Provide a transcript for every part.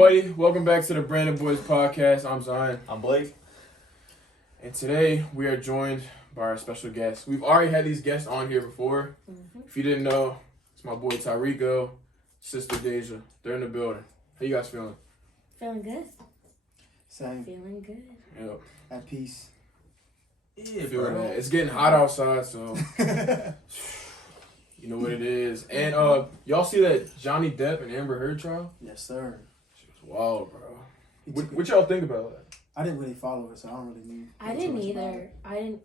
everybody. Welcome back to the Brandon Boys podcast. I'm Zion. I'm Blake. And today we are joined by our special guest. We've already had these guests on here before. Mm-hmm. If you didn't know, it's my boy Tyrico, sister Deja. They're in the building. How you guys feeling? Feeling good. Same. Feeling good. Yep. At peace. Yeah, feeling that. It's getting hot outside, so you know what it is. And y'all see that Johnny Depp and Amber Heard trial? Yes, sir. She was wild, bro. What y'all think about that? I didn't really follow her, so I don't really know. I didn't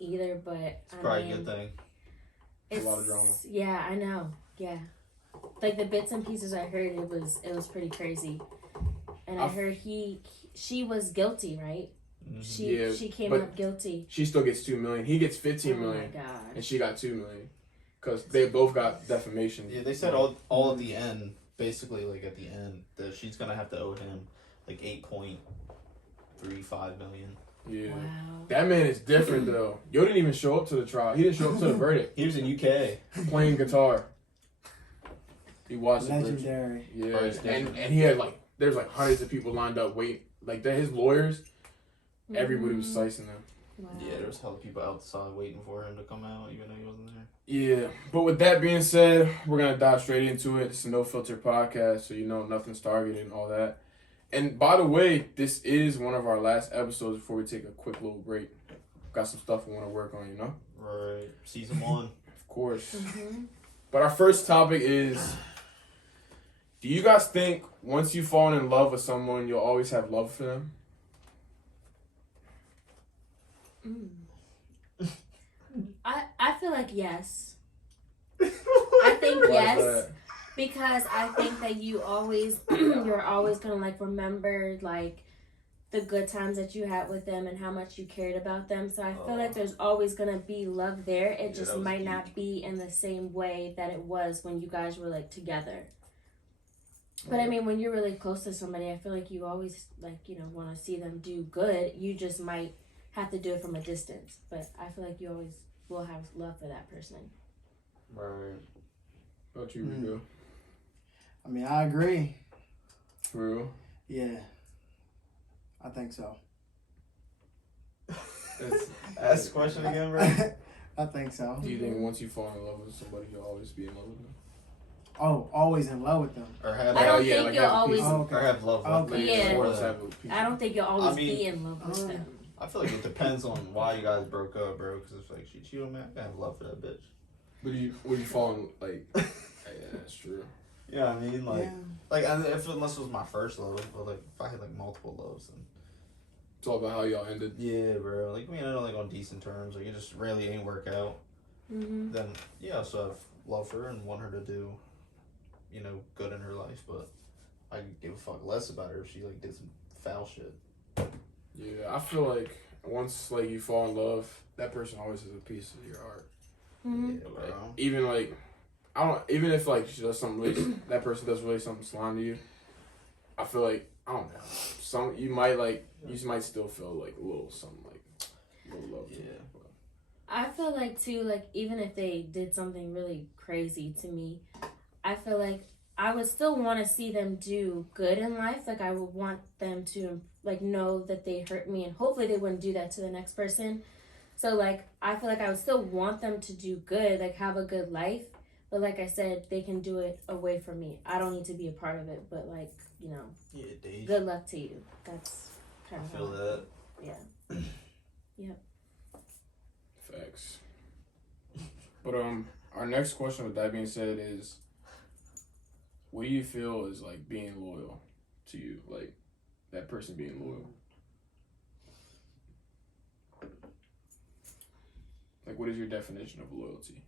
either, but it's probably a good thing. It's a lot of drama. Yeah, I know. Yeah. Like the bits and pieces I heard, it was pretty crazy. And I heard she was guilty, right? Mm-hmm. She came up guilty. She still gets $2 million. He gets $15 million. Oh my God. And she got $2 million. Because they both got defamation. Yeah, they said all at the end, basically like at the end, that she's gonna have to owe him like $8.35 million. Yeah. Wow. That man is different though. Yo didn't even show up to the trial. He didn't show up to the verdict. He was in UK playing guitar. He watched legendary. Yeah. And he had there's hundreds of people lined up waiting. His lawyers, everybody was slicing them. Wow. Yeah, there was hella people outside waiting for him to come out, even though he wasn't there. Yeah, but with that being said, we're gonna dive straight into it. It's a no filter podcast, so nothing's targeted and all that. And by the way, this is one of our last episodes before we take a quick little break. Got some stuff we want to work on, Right, season 1. Of course. Mm-hmm. But our first topic is: do you guys think once you've fallen in love with someone, you'll always have love for them? I feel like yes. I think yes. Because I think that you're always gonna remember the good times that you had with them and how much you cared about them. So I feel like there's always gonna be love there. It just might not be in the same way that it was when you guys were together. But I mean, when you're really close to somebody, I feel like you always want to see them do good. You just might have to do it from a distance. But I feel like you always will have love for that person. Right. How about you, Rico? I mean, I agree. For real? Yeah. I think so. Ask the question again, bro. I think so. Do you think once you fall in love with somebody, you'll always be in love with them? Oh, always in love with them. Or have I don't think you'll always. Or have love with them. Yeah. I don't think you'll always be in love with them. I feel like it depends on why you guys broke up, bro. Because it's she cheated on me, I have love for that bitch. Would you fall in yeah, that's true. Yeah, I mean, unless it was my first love, but if I had multiple loves, then it's all about how y'all ended. Yeah, bro. I know on decent terms. It just really ain't work out. Mm-hmm. Then yeah, so I've love her and want her to do, good in her life, but I give a fuck less about her if she did some foul shit. Yeah, I feel like once you fall in love, that person always has a piece of your heart. Mm-hmm. Yeah, bro. Even if she does something really, that person does really something slime to you, I feel I don't know. You might still feel a little something a little love. Yeah. I feel too, even if they did something really crazy to me, I feel I would still want to see them do good in life. I would want them to know that they hurt me, and hopefully they wouldn't do that to the next person. So I feel I would still want them to do good, have a good life. But like I said, they can do it away from me. I don't need to be a part of it. But yeah, Dave. Good luck to you. That's kind of I feel that. Yeah. Yep. Facts. But our next question, with that being said, is what do you feel is being loyal to you? That person being loyal. What is your definition of loyalty?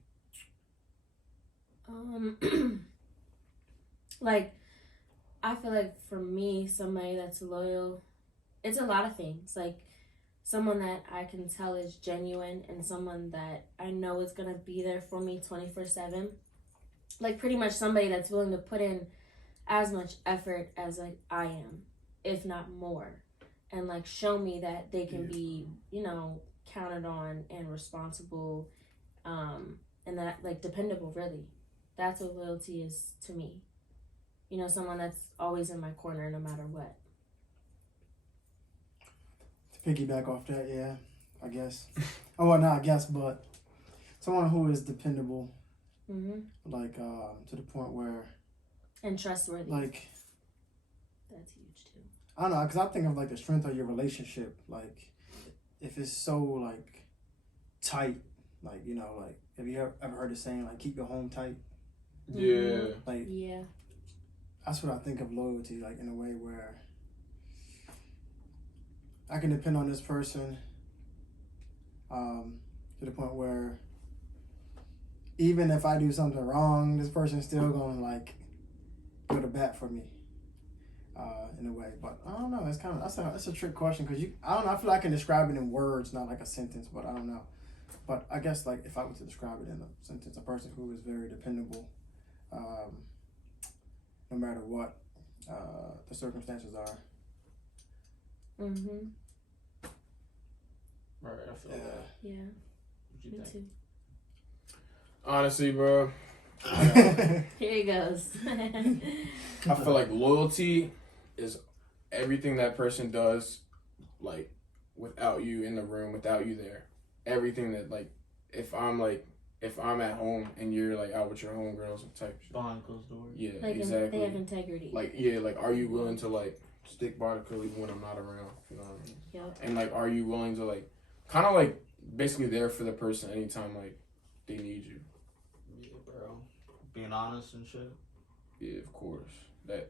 I feel for me, somebody that's loyal, it's a lot of things. Someone that I can tell is genuine, and someone that I know is going to be there for me 24/7. Pretty much somebody that's willing to put in as much effort as I am, if not more. And show me that they can be, counted on and responsible, and that dependable, really. That's what loyalty is to me. you know, someone that's always in my corner no matter what. To piggyback off that, yeah, I guess. Oh, well, not I guess, but someone who is dependable, like to the point where, and trustworthy. like, that's huge too. I don't know, because I think of like the strength of your relationship. Like, if it's so like tight, like, you know, like, have you ever heard the saying like keep your home tight? Yeah. Like, Yeah. that's what I think of loyalty, like in a way where I can depend on this person, to the point where even if I do something wrong, this person's still gonna like go to bat for me, in a way. But I don't know. It's kind of that's a trick question because I don't know. I feel like I can describe it in words, not like a sentence. But I don't know. But I guess like if I were to describe it in a sentence, a person who is very dependable, no matter what the circumstances are. Mhm. Right, I feel that. Yeah. What you Me think? too. Honestly, bro, Here he goes. I feel like loyalty is everything that person does, like, without you in the room, without you there. Everything that, like, if I'm at home and you're, like, out with your homegirls and type shit. Behind closed doors. Yeah, Like exactly. they have integrity. Like, yeah, like, are you willing to, like, stick by the girl even when I'm not around? You know what I mean? Yep. And, like, are you willing to, like, kind of, like, basically there for the person anytime, like, they need you? Yeah, bro. Being honest and shit. Yeah, of course.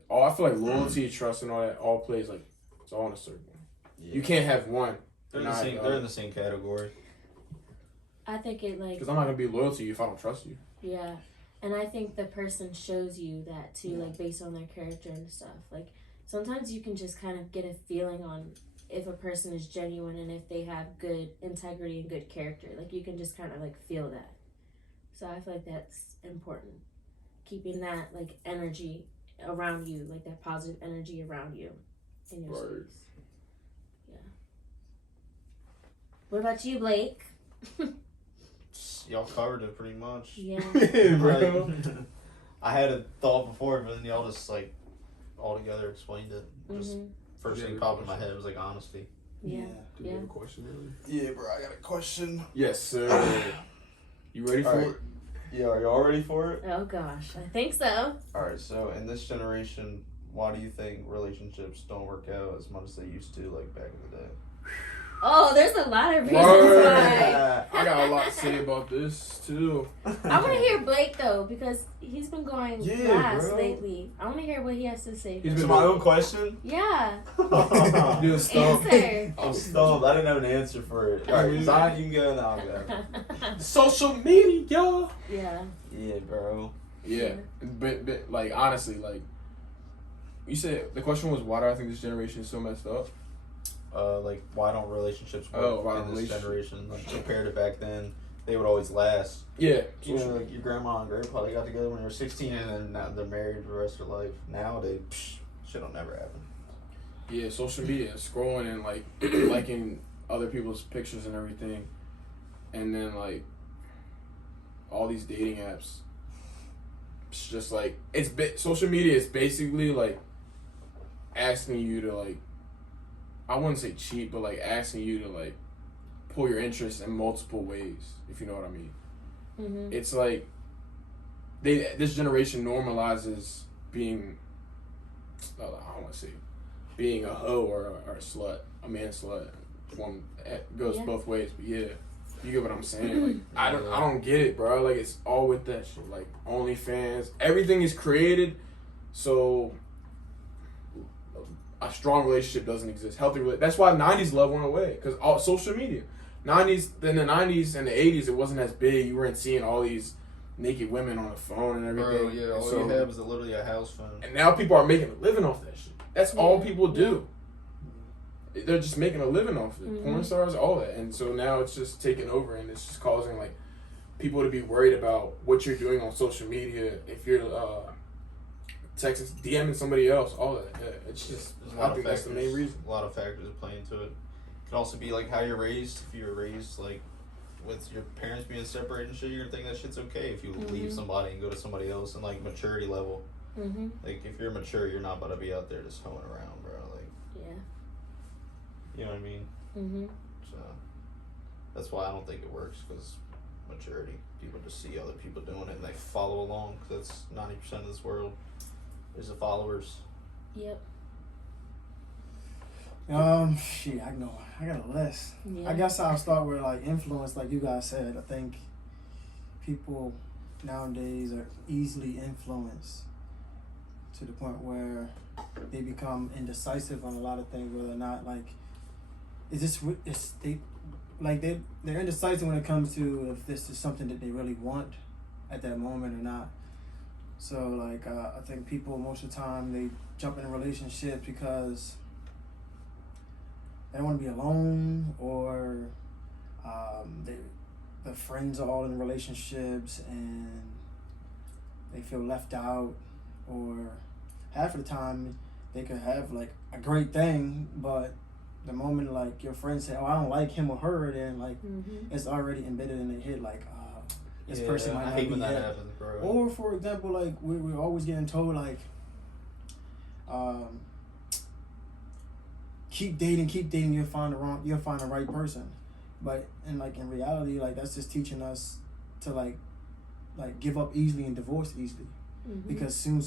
I feel like loyalty, trust, and all that all plays, like, it's all in a circle. Yeah. You can't have one. They're in the same category. I think it like Because I'm not going to be loyal to you if I don't trust you. yeah, and I think the person shows you that too, like based on their character and stuff. Like sometimes you can just kind of get a feeling on if a person is genuine and if they have good integrity and good character. Like you can just kind of like feel that. So I feel like that's important. Keeping that like energy around you, like that positive energy around you in your Right. space. Yeah. What about you, Blake? Y'all covered it pretty much. Yeah. Bro. Like, I had a thought before, but then y'all just like all together explained it. Just first thing popped in my head was like honesty. Yeah. Do you have a question, really? Yeah, bro. I got a question. Yes, sir. You ready for Alright. it? Yeah, are y'all ready for it? Oh gosh, I think so. All right. So in this generation, why do you think relationships don't work out as much as they used to, like back in the day? Oh, there's a lot of reasons Word. why. I got a lot to say about this, too. I want to hear Blake though because he's been going Yeah, last bro. lately. I want to hear what he has to say. He's It's been my own question. Yeah, You're stumped. answer. I'm stumped. I didn't have an answer for it. All right, Zion, you can go now. I'll go. Social media. Yeah. Yeah, bro. Yeah. But, like, honestly, like, you said the question was, why do I think this generation is so messed up? Like, why don't relationships work why in don't this relationships- generation? Like, compared to back then, they would always last. Yeah. You know, like your grandma and grandpa, they got together when they were 16, and then now they're married for the rest of their life. Nowadays, shit'll never happen. Yeah, social media, scrolling and like liking other people's pictures and everything, and then like all these dating apps. It's just like social media is basically like asking you to like, I wouldn't say cheat, but like asking you to like pull your interest in multiple ways, if you know what I mean. Mm-hmm. It's like this generation normalizes being, I don't want to say being a hoe or a slut, a man slut. One goes both ways, but yeah, you get what I'm saying. Like I don't get it, bro. Like it's all with that shit. Like OnlyFans, everything is created so a strong relationship doesn't exist. That's why 90s love went away, because all social media. 90s, then the 90s and the 80s, it wasn't as big. You weren't seeing all these naked women on the phone and everything. Bro, yeah, all you had was literally a house phone. And now people are making a living off that shit. That's all people do. They're just making a living off it. Porn stars, all that. And so now it's just taking over, and it's just causing like people to be worried about what you're doing on social media. If you're texting, DMing somebody else, all that. Yeah, it's just, I think that's the main reason. A lot of factors that play into it. It could also be like how you're raised. If you were raised like with your parents being separated and shit, you're gonna think that shit's okay if you leave somebody and go to somebody else, and like maturity level. Mhm. Like, if you're mature, you're not about to be out there just hoeing around, bro. Like, Yeah. you know what I mean? Mhm. So, that's why I don't think it works, because maturity. People just see other people doing it and they follow along, because that's 90% of this world is the followers. Yep. Shit, I know. I got a list. Yeah. I guess I'll start with like influence, like you guys said. I think people nowadays are easily influenced to the point where they become indecisive on a lot of things, whether or not like they're indecisive when it comes to if this is something that they really want at that moment or not. So like I think people most of the time they jump in relationships because they don't want to be alone, or the friends are all in relationships and they feel left out, or half of the time they could have like a great thing, but the moment like your friends say, "Oh, I don't like him or her," then like it's already embedded in their head, like this person might I not hate be when that it. happens, bro. Or for example, like we're always getting told like keep dating, you'll find the right person. But in reality, like that's just teaching us to like give up easily and divorce easily. Mhm. Because soon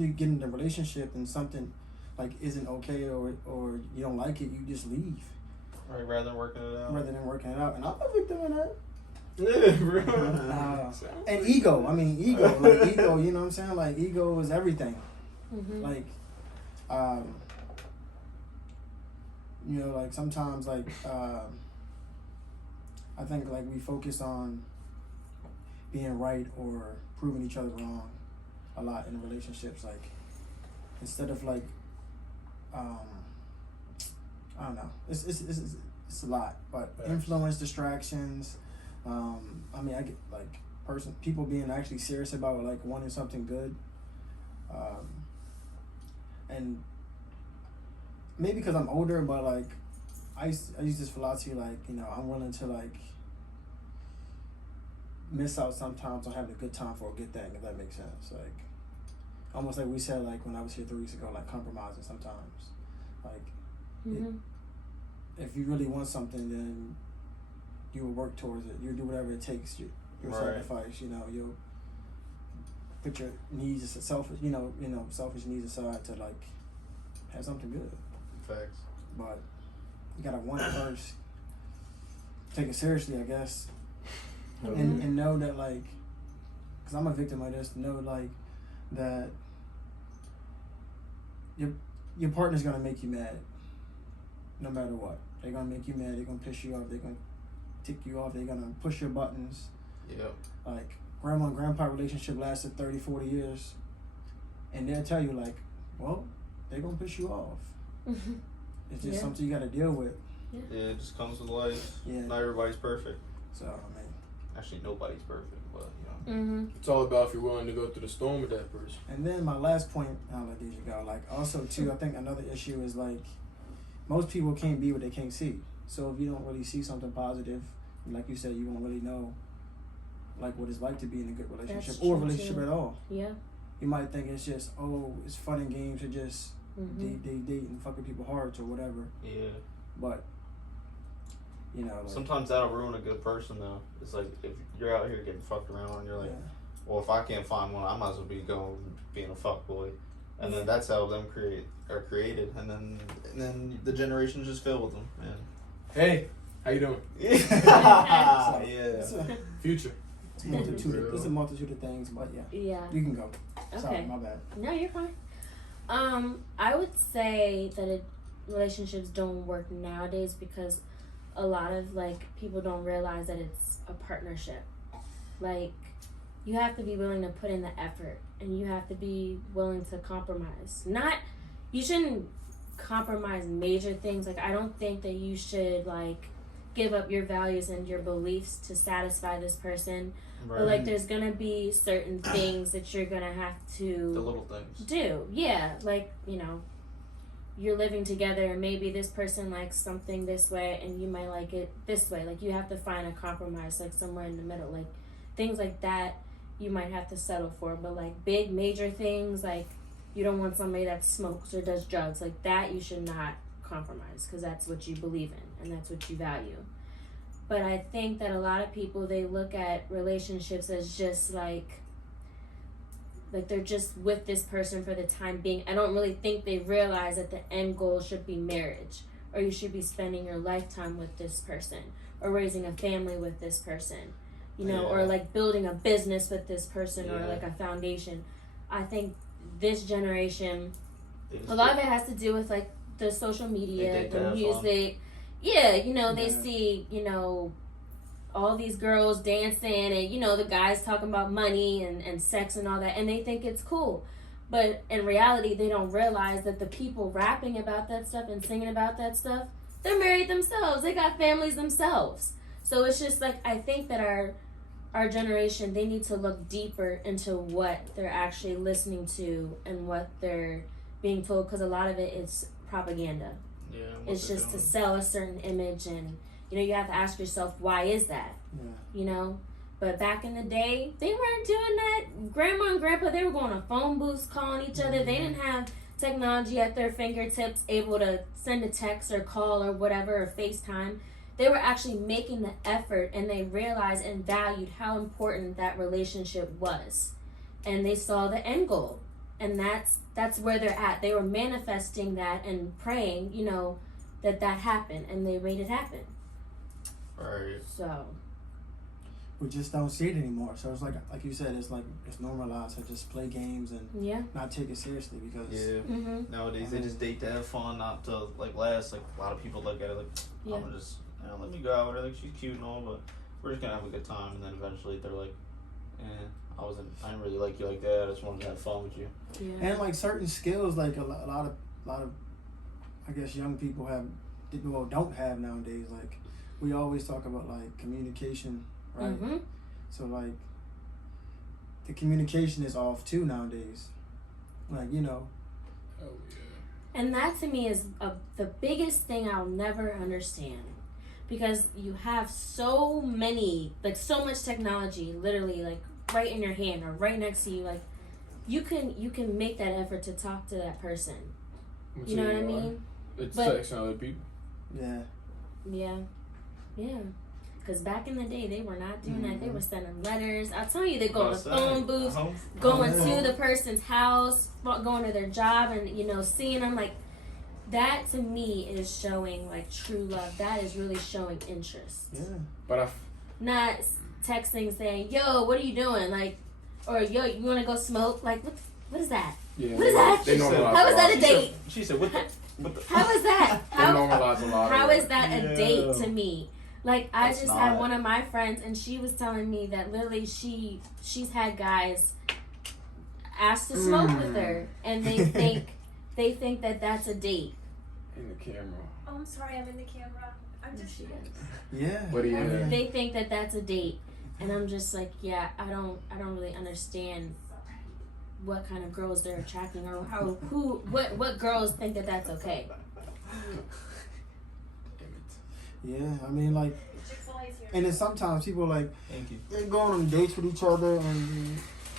you get in a relationship and something like isn't okay, or you don't like it, you just leave. Right, rather than working it out. And I'm a victim of that. Yeah, bro. And ego. Like ego. You know what I'm saying? Like ego is everything. Mhm. Like, like sometimes like I think like we focus on being right or proving each other wrong a lot in relationships. Like instead of like I don't know. It's a lot, but Facts. influence, distractions. I get like people being actually serious about like wanting something good, and maybe because I'm older, but like I use this philosophy like I'm willing to like miss out sometimes on having a good time for a good thing, if that makes sense. Like almost like we said like when I was here 3 weeks ago, like compromising sometimes. Like if you really want something, then you will work towards it. You'll do whatever it takes. You'll Right. sacrifice. You'll put your needs, selfish needs aside to like have something good. Facts. But you gotta want it first. Take it seriously, I guess, and know that like, cause I'm a victim of this. Know like that your partner's gonna make you mad, no matter what. They're gonna make you mad. They're gonna piss you off. They're gonna tick you off. They're gonna push your buttons. Yep. Like grandma and grandpa relationship lasted 30, 40 years, and they'll tell you like, well, they're gonna piss you off. It's just something you gotta deal with. Yeah, it just comes with life. Yeah. Not everybody's perfect. So Actually, nobody's perfect, but It's all about if you're willing to go through the storm with that person. And then my last point, I'll let Deja go. Like also too, I think another issue is like most people can't be what they can't see. So if you don't really see something positive, like you said, you won't really know like what it's like to be in a good relationship. That's Or a true, relationship too. at all. Yeah. You might think it's just it's fun and games, or just date and fucking people hearts or whatever. yeah. But like, Sometimes that'll ruin a good person, though. It's like if you're out here getting fucked around and you're like, yeah. well, if I can't find one, I might as well be going being a fuckboy. And then that's how them created, and then the generations just fill with them, man. Hey, how you doing? Yeah. It's a Future. multitude. It's a multitude of things, but yeah, Yeah. you can go. Sorry, Okay. my bad. No, you're fine. I would say that relationships don't work nowadays because a lot of like people don't realize that it's a partnership. Like you have to be willing to put in the effort, and you have to be willing to compromise. You shouldn't compromise major things. Like I don't think that you should like give up your values and your beliefs to satisfy this person. Right. But like there's gonna be certain things that you're gonna have to The little things. do. Yeah, like, you're living together and maybe this person likes something this way and you might like it this way. Like you have to find a compromise, like somewhere in the middle. Like things like that you might have to settle for. But like big major things, like you don't want somebody that smokes or does drugs, like that you should not compromise, because that's what you believe in and that's what you value. But I think that a lot of people, they look at relationships as just like they're just with this person for the time being. I don't really think they realize that the end goal should be marriage, or you should be spending your lifetime with this person, or raising a family with this person, you know, or like building a business with this person, or like a foundation. I think this generation, a lot of it has to do with like the social media, the music. Yeah, you know, they see, you know, all these girls dancing, and you know, the guys talking about money and sex and all that, and they think it's cool. But in reality, they don't realize that the people rapping about that stuff and singing about that stuff, they're married themselves. They got families themselves. So it's just like, I think that our generation, they need to look deeper into what they're actually listening to and what they're being told, because a lot of it is propaganda. Yeah, it's just to sell a certain image, and you know, you have to ask yourself, why is that? You know? But back in the day, they weren't doing that. Grandma and grandpa, they were going to phone booths calling each other. They didn't have technology at their fingertips, able to send a text or call or whatever, or FaceTime. They were actually making the effort, and they realized and valued how important that relationship was. And they saw the end goal. And that's where they're at. They were manifesting that and praying, you know, that happened, and they made it happen. Right. So we just don't see it anymore. So it's like you said, it's normalized to just play games and not take it seriously, because nowadays they just date to have fun, not to like last. Like a lot of people look at it like, I'm gonna just let me go out with her, like she's cute and all, but we're just gonna have a good time, and then eventually they're like, I didn't really like you like that. I just wanted to have fun with you. Yeah. And like certain skills, like a lot of I guess young people don't have nowadays. Like we always talk about like communication, right? Mm-hmm. So like the communication is off too nowadays. Like, you know. Oh yeah. And that to me is the biggest thing I'll never understand, because you have so many, like so much technology, literally like right in your hand or right next to you. Like you can make that effort to talk to that person. You know what I mean? It's texting other people. Yeah. Because back in the day, they were not doing that. They were sending letters. I'll tell you, they go to phone booths, going to the person's house, going to their job, and you know, seeing them. Like that to me is showing like true love. That is really showing interest. Yeah. But not texting saying, "Yo, what are you doing?" Like, or "Yo, you want to go smoke?" Like, what is that? Yeah. What is that? How is that a date? She said, "What the?" How is that? How is that a date to me? Like, I just had one of my friends, and she was telling me that literally she's had guys ask to smoke with her, and they think that that's a date. In the camera. Oh, I'm sorry, I'm in the camera. I'm just. Yeah. What do you have? They think that that's a date, and I'm just like, yeah, I don't really understand what kind of girls they're attracting, or what girls think that that's okay. Yeah, I mean, like, and then sometimes people like they're going on dates with each other, and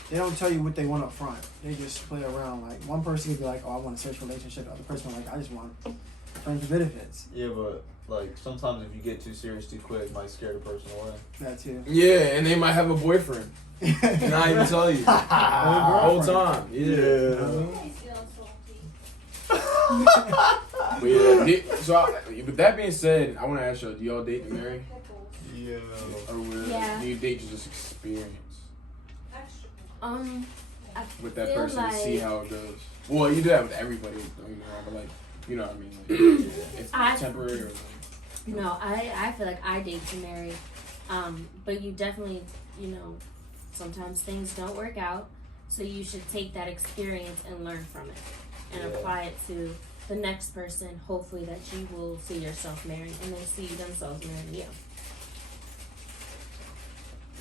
they don't tell you what they want up front. They just play around. Like one person could be like, "Oh, I want a sexual relationship." The other person like, "I just want friends with benefits." Yeah, but like sometimes if you get too serious too quick, it might scare the person away. That too. Yeah, and they might have a boyfriend. And I even tell you the whole time. Yeah. But yeah, so with that being said, I want to ask y'all, do y'all date to marry? Yeah. Or do you date to just experience? With that person and see how it goes. Well, you do that with everybody, don't get me wrong, but like, you know what I mean? Like, it's temporary or like, no, I feel like I date to marry. But you definitely, you know, sometimes things don't work out, so you should take that experience and learn from it and apply it to the next person. Hopefully that you will see yourself marrying, and they see themselves marrying you.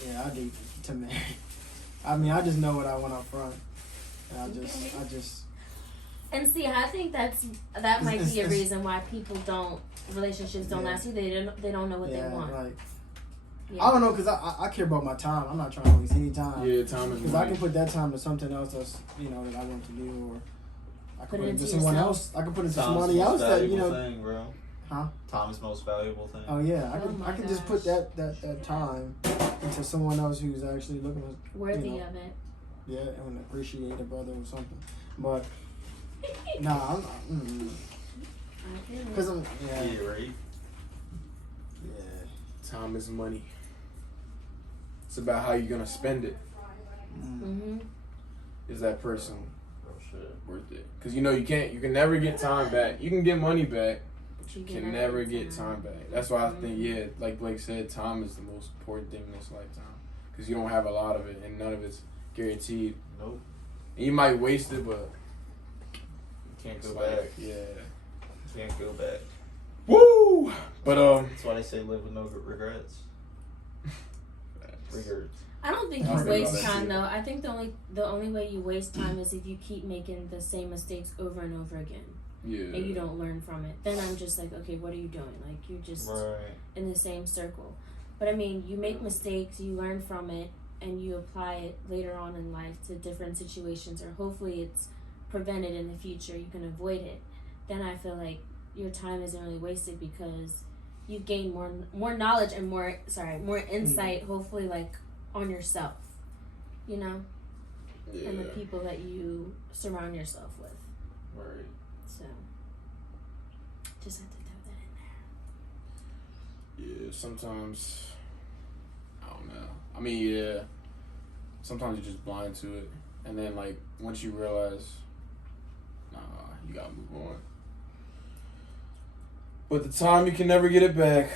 Yeah, I date to marry. I mean, I just know what I want up front, and I just. And see, I think that might be a reason why relationships don't last. They don't know what they want. Like, I don't know, because I care about my time. I'm not trying to waste any time. Yeah, time is Because I can put that time to something else that's, that I want to do, or I can put it into someone else. I can put it into somebody else that, thing, bro. Huh? Time's most valuable thing. Oh, yeah. I can just put that time into someone else who's actually looking at, worthy of it. Yeah, and appreciate a brother or something. But, nah, I'm not. Because I'm, Yeah, right? Yeah. Time is money. It's about how you're gonna spend it. Mm-hmm. Is that person Oh, shit. worth it? Because you can never get time back. You can get money back, but you can never get time back. That's why I think, like Blake said, time is the most important thing in this lifetime. Because you don't have a lot of it, and none of it's guaranteed. Nope. And you might waste it, but You can't go it's back. like, yeah. You can't go back. Woo! But That's why they say live with no regrets. Regrets. I don't think I you think waste about that time too. though. I think the only way you waste time is if you keep making the same mistakes over and over again, yeah. and you don't learn from it. Then I'm just like, okay, what are you doing? Like you're just Right. in the same circle. But I mean, you make mistakes, you learn from it, and you apply it later on in life to different situations, or hopefully it's prevented in the future. You can avoid it. Then I feel like your time isn't really wasted because you've gained more knowledge and more insight. Hopefully, like on yourself, Yeah. and the people that you surround yourself with. Right. So, just have to throw that in there. Yeah, sometimes, I don't know. I mean, yeah, sometimes you're just blind to it. And then, like, once you realize, nah, you gotta move on. But the time, you can never get it back.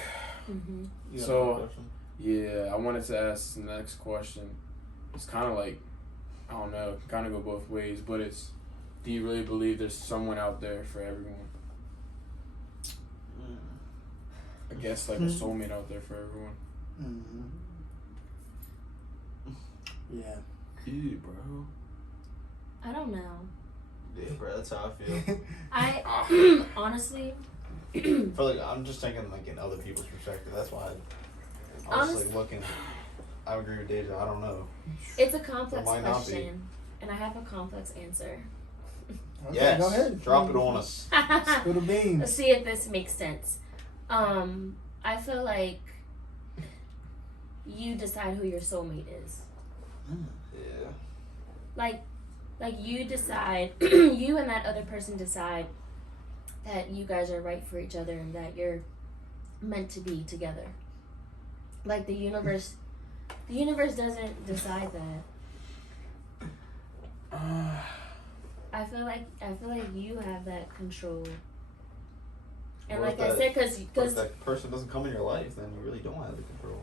Mm-hmm. You got So- another question? Yeah, I wanted to ask the next question. It's kind of like, I don't know, it can kind of go both ways, but it's, do you really believe there's someone out there for everyone? I guess like a soulmate out there for everyone. Mm-hmm. Yeah. Yeah, bro. I don't know. Yeah, bro, that's how I feel. I honestly, I feel like I'm just thinking like in other people's perspective. That's why I was like looking. I agree with Deja. I don't know. it's a complex might not be. question, and I have a complex answer. Okay, Yes. Go ahead. Drop it on us. Spill the beans. Let's see if this makes sense. I feel like you decide who your soulmate is. Yeah. Like you decide, you and that other person decide that you guys are right for each other and that you're meant to be together. Like the universe doesn't decide that. I feel like you have that control. And What like if I said, If because that person doesn't come in your life, then you really don't have the control.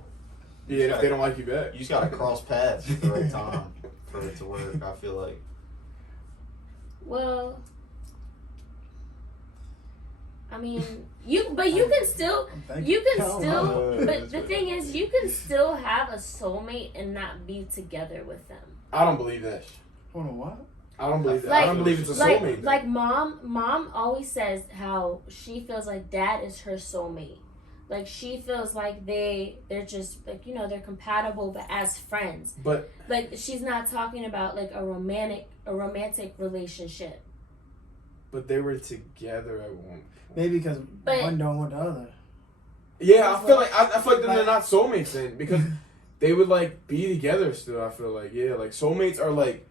Yeah, and if they don't like you back. You just gotta cross paths at the right time for it to work. I feel like. well, I mean, you can still, Thank you can Oh, still, wow. but the thing is, you can still have a soulmate and not be together with them. I don't believe that. Hold on, what? I don't believe that. Like- I don't believe it's a Like, soulmate. like mom always says how she feels like dad is her soulmate. Like she feels like they're just like, they're compatible, but as friends. But Like she's not talking about like a romantic relationship. but they were together at one point. Maybe because But- one don't want the other. Yeah, I feel like then they're not soulmates then because they would like be together still. I feel like like soulmates are like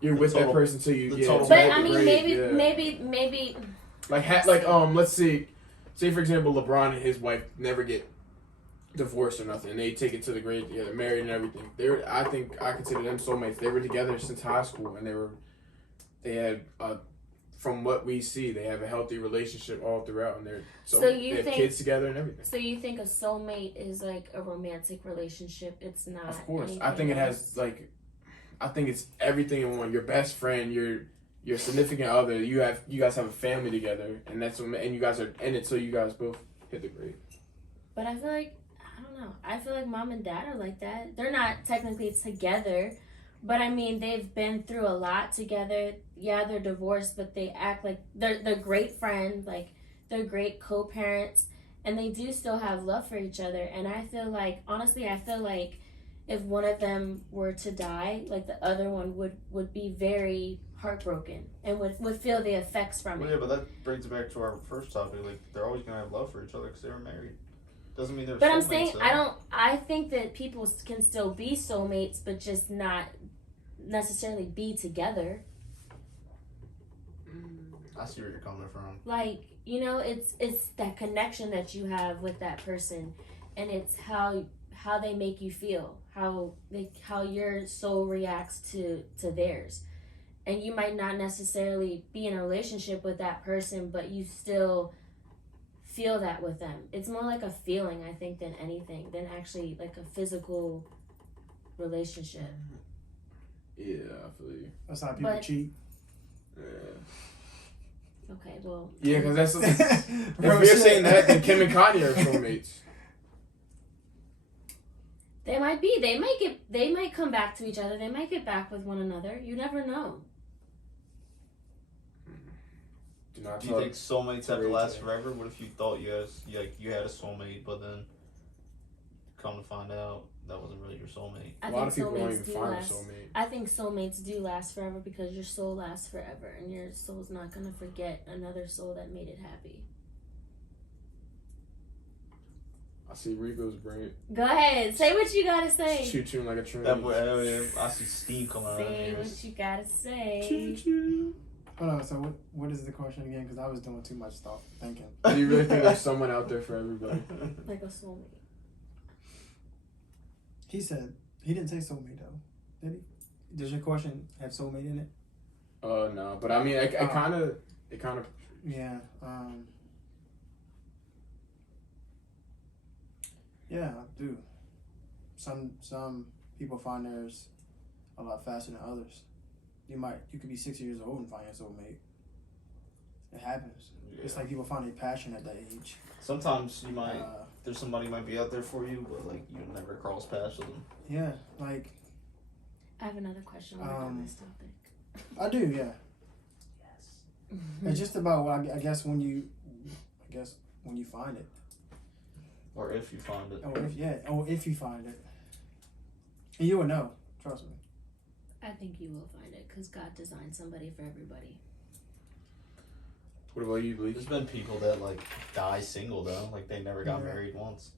you're The with total- that person till you the get. total But till I the mean, grave, maybe let's say for example, LeBron and his wife never get divorced or nothing, and they take it to the grave together, married and everything. I think I consider them soulmates. They were together since high school, and they had from what we see, they have a healthy relationship all throughout, and So they you have think- kids together and everything. So you think a soulmate is like a romantic relationship? It's not. Of course, I anything think it else. has I think it's everything in one. Your best friend, your significant other. You guys have a family together, and and you guys are in it till you guys both hit the grave. But I feel like I don't know. I feel like mom and dad are like that. They're not technically together, but I mean they've been through a lot together. Yeah, they're divorced, but they act like they're great friends. Like they're great co-parents, and they do still have love for each other. And I feel like, honestly, if one of them were to die, like the other one would be very heartbroken and would feel the effects from it. Yeah, but that brings it back to our first topic. Like, they're always gonna have love for each other because they were married. Doesn't mean they're. But I'm soulmates, saying though. I think that people can still be soulmates, but just not necessarily be together. I see where you're coming from. Like, it's that connection that you have with that person, and it's how they make you feel, how your soul reacts to theirs. And you might not necessarily be in a relationship with that person, but you still feel that with them. It's more like a feeling, I think, than anything, than actually like a physical relationship. Yeah, I feel you. That's how people cheat. Yeah. Okay, well. Yeah, because that's if we're saying that, then Kim and Kanye are soulmates. They might be. They might come back to each other. They might get back with one another. You never know. Do you think soulmates have to last forever? What if you thought you had a soulmate, but then come to find out that wasn't really your soulmate? A lot of people don't even find a soulmate. I think soulmates do last forever because your soul lasts forever, and your soul's not gonna forget another soul that made it happy. I see Rico's brain. Go ahead, say what you gotta say. Shoot you like a train. That boy, I see steam coming out of Say here. what you gotta say. Choo-choo. Hold on, so what is the question again? Because I was doing too much stuff thinking. Do you really think there's someone out there for everybody? Like a soulmate. He said he didn't say soulmate though, did he? Does your question have soulmate in it? No, but I mean, it kind of. Yeah. Yeah, I do. Some people find theirs a lot faster than others. You could be 60 years old and find your soulmate. It happens. Yeah. It's like people find their passion at that age. Sometimes you might, there's somebody might be out there for you, but like you never cross paths with them. Yeah, like. I have another question on this topic. I do, yeah. Yes. It's just about I guess when you find it. Or if you find it. If you find it. And you will know. Trust me. I think you will find it because God designed somebody for everybody. What about you, Lee? There's been people that like die single though, like they never got married once.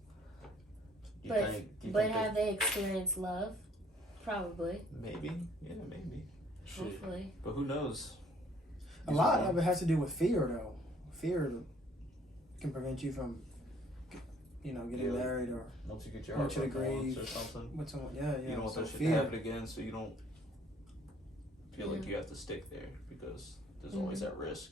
But have they experienced love? Probably. Maybe. Yeah, maybe. Hopefully. But who knows? A lot of it has to do with fear, though. Fear can prevent you from, getting married or once you get your heart broken once or something. With someone, yeah. You don't want that shit to happen again, so you don't feel like you have to stick there because there's always that risk.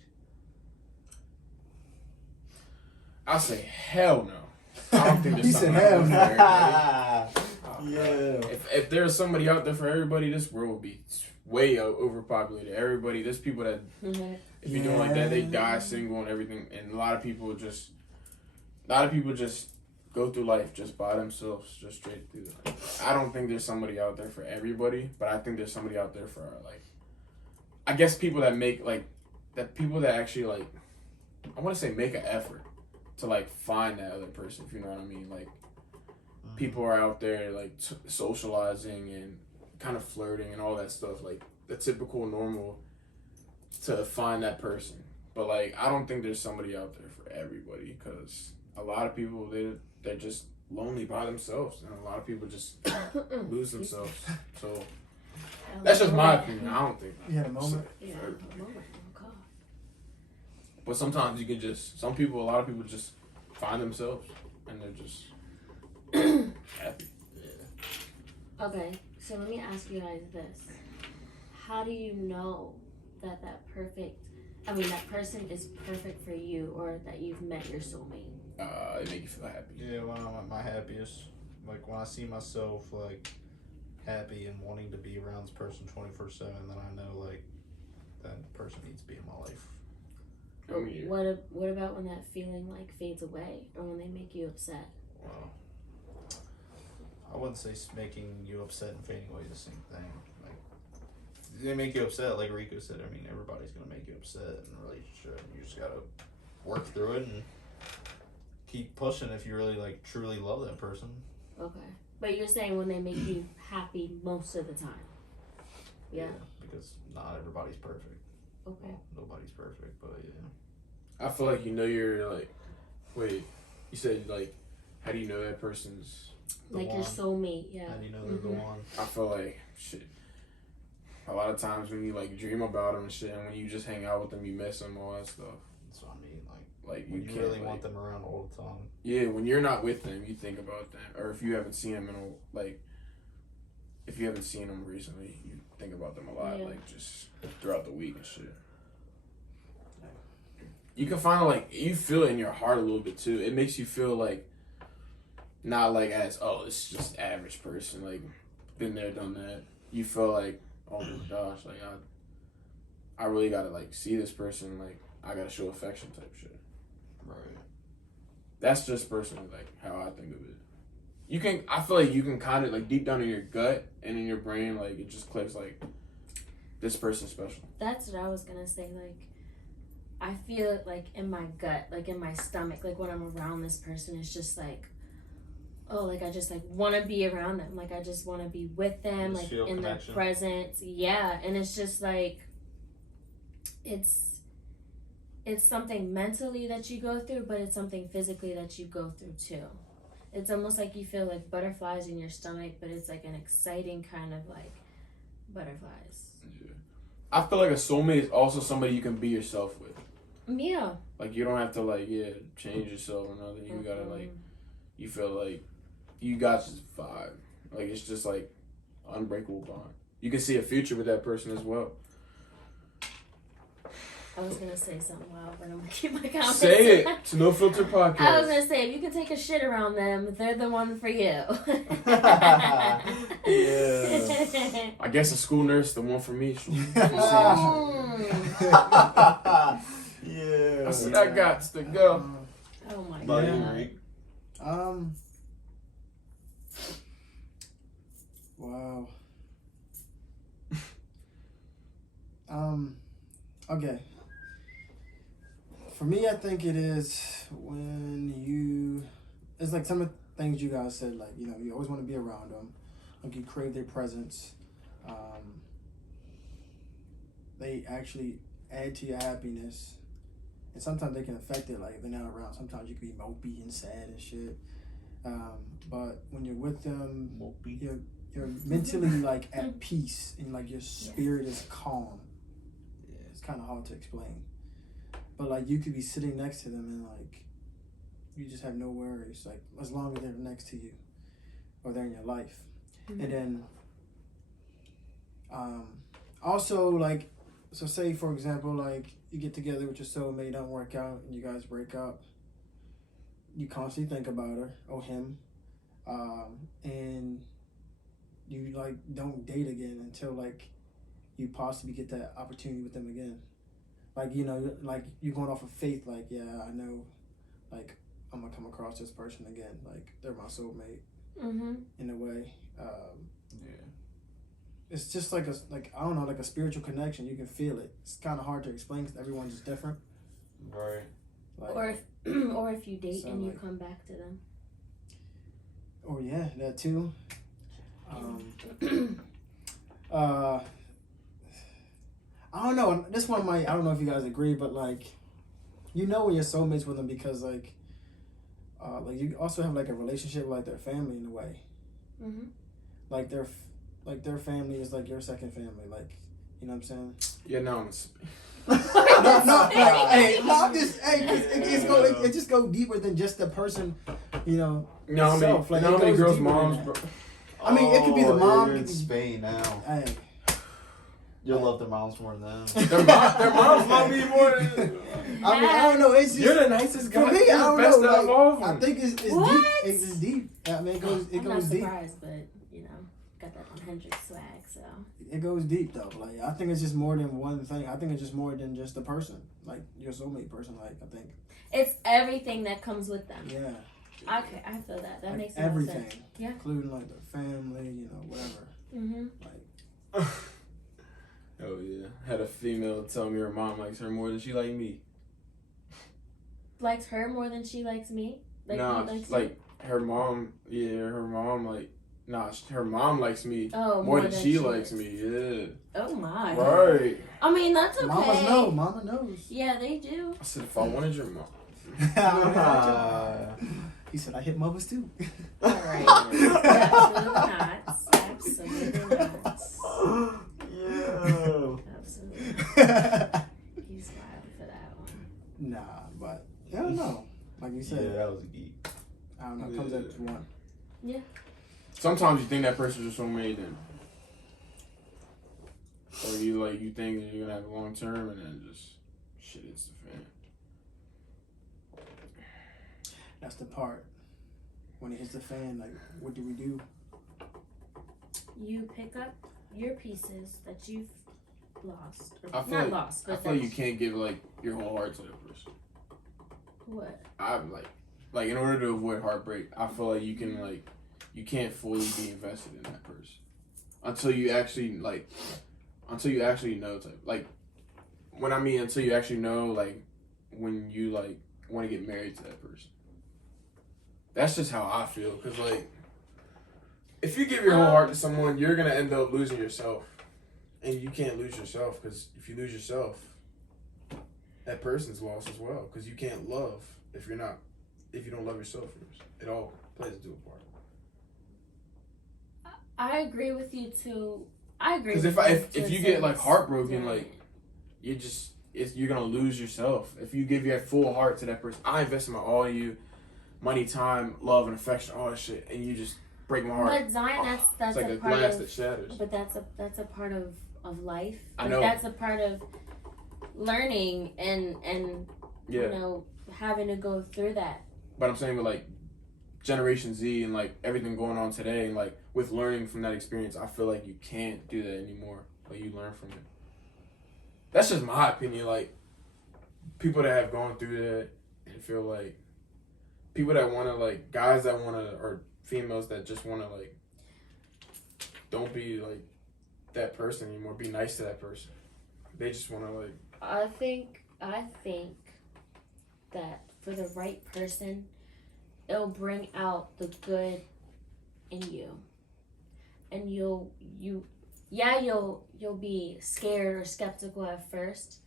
I say hell no. I don't think there's You something said hell out no. there for everybody. Yeah. If there's somebody out there for everybody, this world would be way overpopulated. Everybody, there's people that if you're doing like that, they die single and everything. And a lot of people just go through life just by themselves, just straight through life. I don't think there's somebody out there for everybody, but I think there's somebody out there for I guess people that make people that actually I want to say make an effort to find that other person, if you know what I mean. People are out there socializing and kind of flirting and all that stuff, the typical normal to find that person. But I don't think there's somebody out there for everybody because a lot of people they're just lonely by themselves, and a lot of people just lose themselves. So that's just my opinion. I don't think. You had a moment. Yeah, a moment. Oh God. But sometimes you can a lot of people just find themselves, and they're just happy. Yeah. Okay, so let me ask you guys this: how do you know that that person is perfect for you, or that you've met your soulmate? They make you feel happy. Yeah, when I'm at my happiest, when I see myself happy and wanting to be around this person 24/7, then I know that person needs to be in my life. What about when that feeling fades away, or when they make you upset? Well, I wouldn't say making you upset and fading away is the same thing. They make you upset, like Rico said. I mean, everybody's gonna make you upset in a relationship. You just gotta work through it and keep pushing if you really like truly love that person. Okay. But you're saying when they make you happy most of the time. Yeah. Because not everybody's perfect. Okay. Well, nobody's perfect, but yeah. I feel like you're like, wait, you said like, how do you know that person's like your soulmate? Yeah. How do you know they're the one? I feel like shit. A lot of times when you like dream about them and shit, and when you just hang out with them, you miss them, all that stuff. That's what I mean. Like You can't, really like, want them around all the time. Yeah, when you're not with them, you think about them, or if you haven't seen them in a like, if you haven't seen them recently, you think about them a lot, like just throughout the week and shit. You can find like you feel it in your heart a little bit too. It makes you feel like not like as it's just average person, like been there, done that. You feel like, oh my gosh, like I really gotta like see this person, like I gotta show affection type shit. Right. That's just personally like how I think of it. I feel like you can kind of like deep down in your gut and in your brain, like it just clicks like this person's special. That's what I was gonna say. Like I feel it like in my gut, like in my stomach, like when I'm around this person, it's just like, oh, like I just like want to be around them, like I just want to be with them, like in their presence. Yeah, and it's just like it's something mentally that you go through, but it's something physically that you go through too. It's almost like you feel like butterflies in your stomach, but it's like an exciting kind of like butterflies. Yeah. I feel like a soulmate is also somebody you can be yourself with. Yeah. Like you don't have to like change yourself or nothing. You gotta like, you feel like you got this vibe. Like it's just like unbreakable bond. You can see a future with that person as well. I was gonna say something wild, but I'm gonna keep my comments. Say it. It's No Filter Podcast. I was gonna say if you can take a shit around them, they're the one for you. Yeah. I guess a school nurse, the one for me. Yeah. I see I got to go. Oh my God. Wow. Okay. For me, I think it is when it's like some of the things you guys said, like, you know, you always want to be around them. Like, you crave their presence. They actually add to your happiness. And sometimes they can affect it, like, if they're not around. Sometimes you can be mopey and sad and shit. But when you're with them, you're mentally, like, at peace. And, like, your spirit is calm. Yeah, it's kind of hard to explain. But, like, you could be sitting next to them and, like, you just have no worries. Like, as long as they're next to you or they're in your life. Mm-hmm. And then, also, like, so say, for example, like, you get together with your soulmate, don't work out, and you guys break up. You constantly think about her or him. And you, like, don't date again until, like, you possibly get that opportunity with them again. Like, you know, like, you're going off of faith, like, yeah, I know, like, I'm going to come across this person again. Like, they're my soulmate, in a way. It's just like I don't know, like a spiritual connection. You can feel it. It's kind of hard to explain because everyone's just different. Right. Like, or if you date and you come back to them. Oh, yeah, that too. I don't know. This one I don't know if you guys agree, but like, you know when you're soulmates with them because like you also have like a relationship with like their family in a way. Mm-hmm. Like their family is like your second family. Like, you know what I'm saying? Yeah, no. It just go deeper than just the person, you know. No, itself. How many girls' moms, bro? I mean, it could be the mom. You're in Spain now. Hey. You'll love their moms more than them. Their moms love me more than... I mean, I don't know. It's just... You're the nicest guy. For me, I don't know. Like, I think it's deep. It's deep. I mean, it goes deep. I'm not surprised, but, you know, got that 100 swag, so... It goes deep, though. Like, I think it's just more than one thing. I think it's just more than just a person. Like, your soulmate person, like, I think. It's everything that comes with them. Yeah. Okay, I feel that. That like makes everything. Sense. Yeah. Including, like, their family, you know, whatever. Mm-hmm. Like... Oh, yeah. Had a female tell me her mom likes her more than she liked me. Likes her more than she likes me? like her mom. Yeah, her mom like. Nah, her mom likes me more than she likes me. Yeah. Oh my. Right. I mean, that's okay. Mamas know. Mama knows. Yeah, they do. I said if I wanted your mom. He said I hit mothers too. All right. Absolutely not. Absolutely not. Yeah. Absolutely not. He's wild for that one. Nah, but I don't know. Like you said, Yeah, that was a geek. I don't know. It comes up to one. Yeah. Sometimes you think that person's just amazing. Or you think that you're gonna have a long term and then just shit hits the fan. That's the part. When it hits the fan, like, what do we do? You pick up your pieces that you've lost. Or I feel not like, lost, but I feel like you can't give like your whole heart to that person. What? I'm like in order to avoid heartbreak, I feel like you can't fully be invested in that person until you actually know until you actually know like when you like want to get married to that person. That's just how I feel, because like if you give your whole heart to someone, you're gonna end up losing yourself, and you can't lose yourself, because if you lose yourself, that person's lost as well, because you can't love if you don't love yourself first. It all plays into a part. I agree with you too. I agree. Because if you get like heartbroken, like you're gonna lose yourself. If you give your full heart to that person, I invested my all in you, money, time, love, and affection, all that shit, and you just break my heart. But Zion, that's it's like a a part glass of, that shatters. But that's a part of life. I know. That's a part of learning and Yeah. you know, having to go through that. But I'm saying with like Generation Z and like everything going on today, and like with learning from that experience, I feel like you can't do that anymore. Like you learn from it. That's just my opinion. Like people that have gone through that and feel like people that want to like guys that want to or females that just want to like don't be like that person anymore. Be nice to that person. They just want to like. I think that for the right person, it'll bring out the good in you, and you'll be scared or skeptical at first,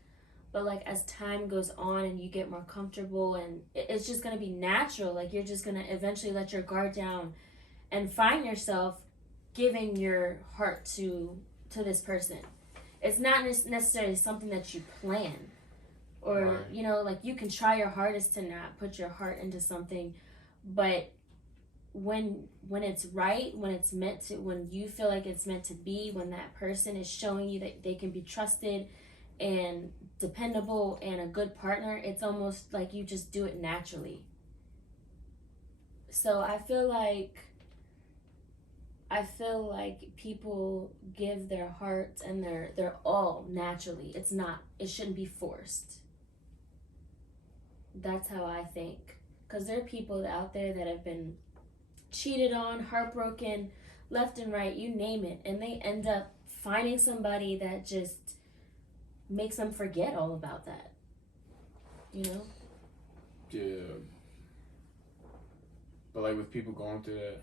but like as time goes on and you get more comfortable, and it's just gonna be natural. Like you're just gonna eventually let your guard down, and find yourself giving your heart to this person. It's not necessarily something that you plan. Or, right. You know, like you can try your hardest to not put your heart into something, but when it's right, when it's meant to, when you feel like it's meant to be, when that person is showing you that they can be trusted and dependable and a good partner, it's almost like you just do it naturally. So I feel like people give their hearts and their all naturally. It shouldn't be forced. That's how I think. Because there are people out there that have been cheated on, heartbroken, left and right, you name it. And they end up finding somebody that just makes them forget all about that. You know? Yeah. But like with people going through that,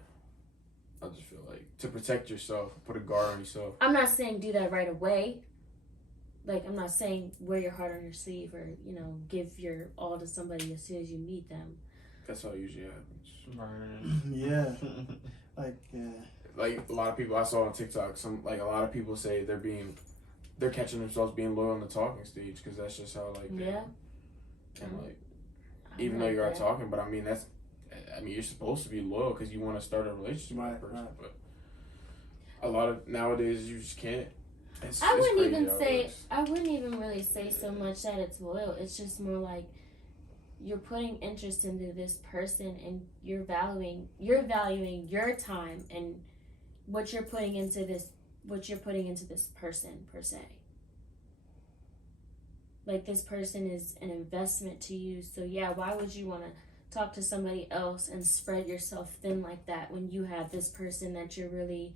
I just feel like to protect yourself, put a guard on yourself. I'm not saying do that right away. Like, I'm not saying wear your heart on your sleeve or, you know, give your all to somebody as soon as you meet them. That's how it usually happens. Right. Yeah. Yeah. Like a lot of people I saw on TikTok, a lot of people say they're catching themselves being loyal on the talking stage, because that's just how like Yeah. And like even though you are talking, but I mean you're supposed to be loyal because you want to start a relationship with that person. Right. But a lot of nowadays you just can't. I wouldn't even really say so much that it's loyal. It's just more like you're putting interest into this person, and you're valuing your time and what you're putting into this person per se. Like, this person is an investment to you. So yeah, why would you want to talk to somebody else and spread yourself thin like that when you have this person that you're really,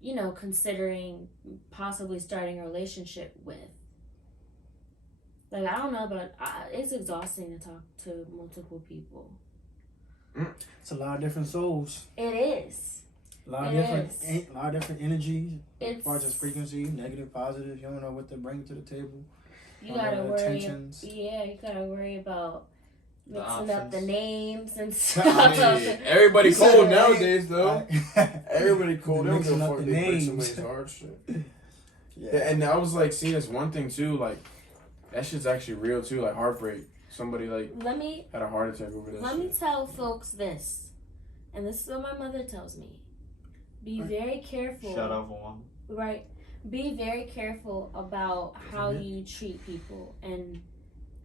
you know, considering possibly starting a relationship with? Like, I don't know, but it's exhausting to talk to multiple people. It's a lot of different souls. It is. A lot of different energies. As far as frequency, negative, positive. You don't know what to bring to the table. You gotta worry. You gotta worry about mixing up the names and stuff. Everybody cold nowadays, though. Everybody cold. They don't give a fuck. The They break names. somebody's heart. Shit. Yeah. And I was like seeing this one thing too. Like that shit's actually real too. Like heartbreak. Somebody had a heart attack over this. Let me tell folks this, and this is what my mother tells me. Be very careful. Shout out for one. Right. Be very careful about how you treat people and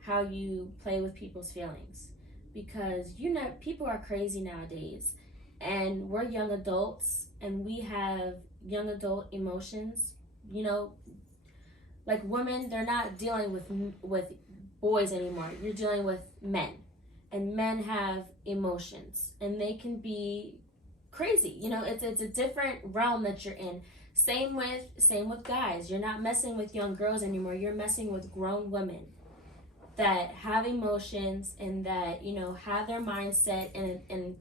how you play with people's feelings, because people are crazy nowadays, and we're young adults and we have young adult emotions. You know, like women, they're not dealing with boys anymore. You're dealing with men, and men have emotions, and they can be crazy. You know, it's a different realm that you're in. Same with guys. You're not messing with young girls anymore. You're messing with grown women that have emotions and that, you know, have their mindset in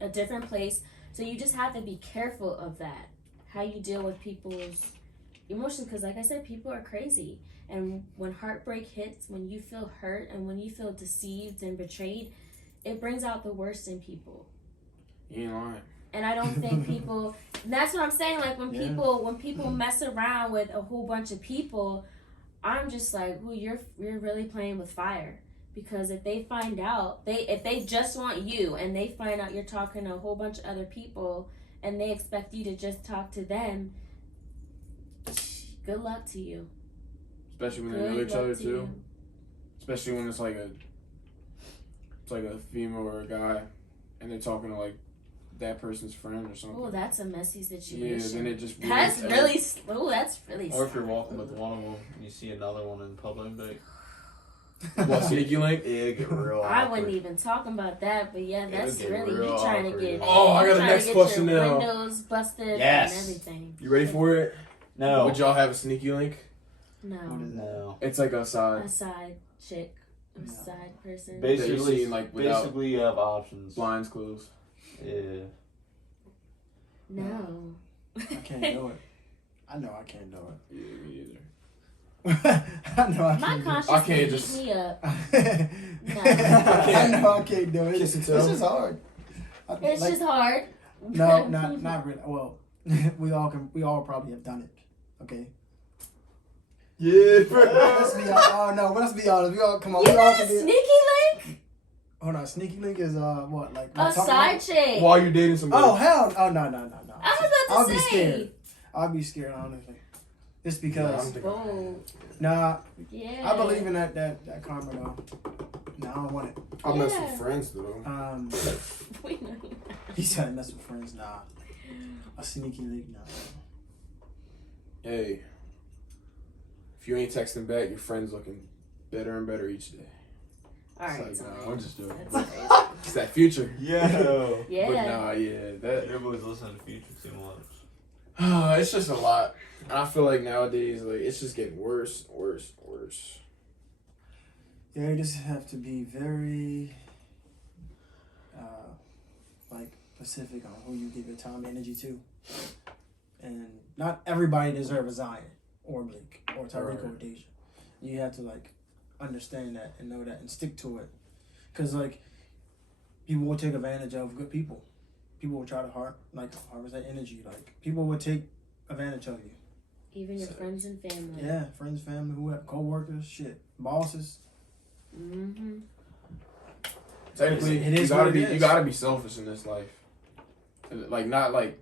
a different place. So you just have to be careful of that, how you deal with people's emotions, because like I said, people are crazy. And when heartbreak hits, when you feel hurt and when you feel deceived and betrayed, it brings out the worst in people. You ain't lying. And I don't think people, that's what I'm saying, like when people mess around with a whole bunch of people, I'm just like, ooh, you're really playing with fire. Because if they find out, if they just want you and they find out you're talking to a whole bunch of other people and they expect you to just talk to them, good luck to you. Especially when they know each other too. Especially when it's like a female or a guy and they're talking to like that person's friend or something. Oh, that's a messy situation. Yeah, then it just that's really Or if you're walking with one of them and you see another one in public, like, what, sneaky link? Yeah, get real awkward. I wasn't even talking about that, but yeah, that's really you trying to get. Oh, I got the next question now. Windows busted Yes. and everything. You ready for it? No. Would y'all have a sneaky link? No. No. It's like a side. A side chick, a side person. Basically, like you have options. Blinds closed. Yeah. No. I can't do it. I know I can't do it. Yeah, me either. I know I My can't do it. conscience I can't beat just- me up. I know I can't do it. Kiss and It's tell. just hard. It's just hard. No, not really. Well, we all probably have done it. Okay. Yeah, Let's be honest. Oh no, let's be honest. We all come on. You We all got a can be. sneaky link? Hold on, sneaky link is what like A side chick. While you're dating somebody. Oh hell! Oh no! I was I'll about to be say. scared. I'll be scared honestly. Just because. Whoa. Nah, Yeah. I believe in that karma though. No, I don't want it. I'll mess with friends though. We know. He said mess with friends. Nah, a sneaky link. Nah. Hey, if you ain't texting back, your friend's looking better and better each day. All right. It's like, nah, I'm just joking. That's crazy. It's that future. Yeah. Yeah. But nah, yeah, that Everybody's listening to Future too much. it's just a lot. And I feel like nowadays, like it's just getting worse, worse. Yeah, you just have to be very, specific on who you give your time and energy to. And not everybody deserves a Zion or Blake or Tyreek or Deja. You have to understand that and know that and stick to it. Because people will take advantage of good people. People will try to harvest that energy. People will take advantage of you. Even your friends and family. Yeah, friends, family, whoever, co-workers, shit, bosses. Mm-hmm. Technically, It is you gotta what it be is. you gotta be selfish in this life. Not like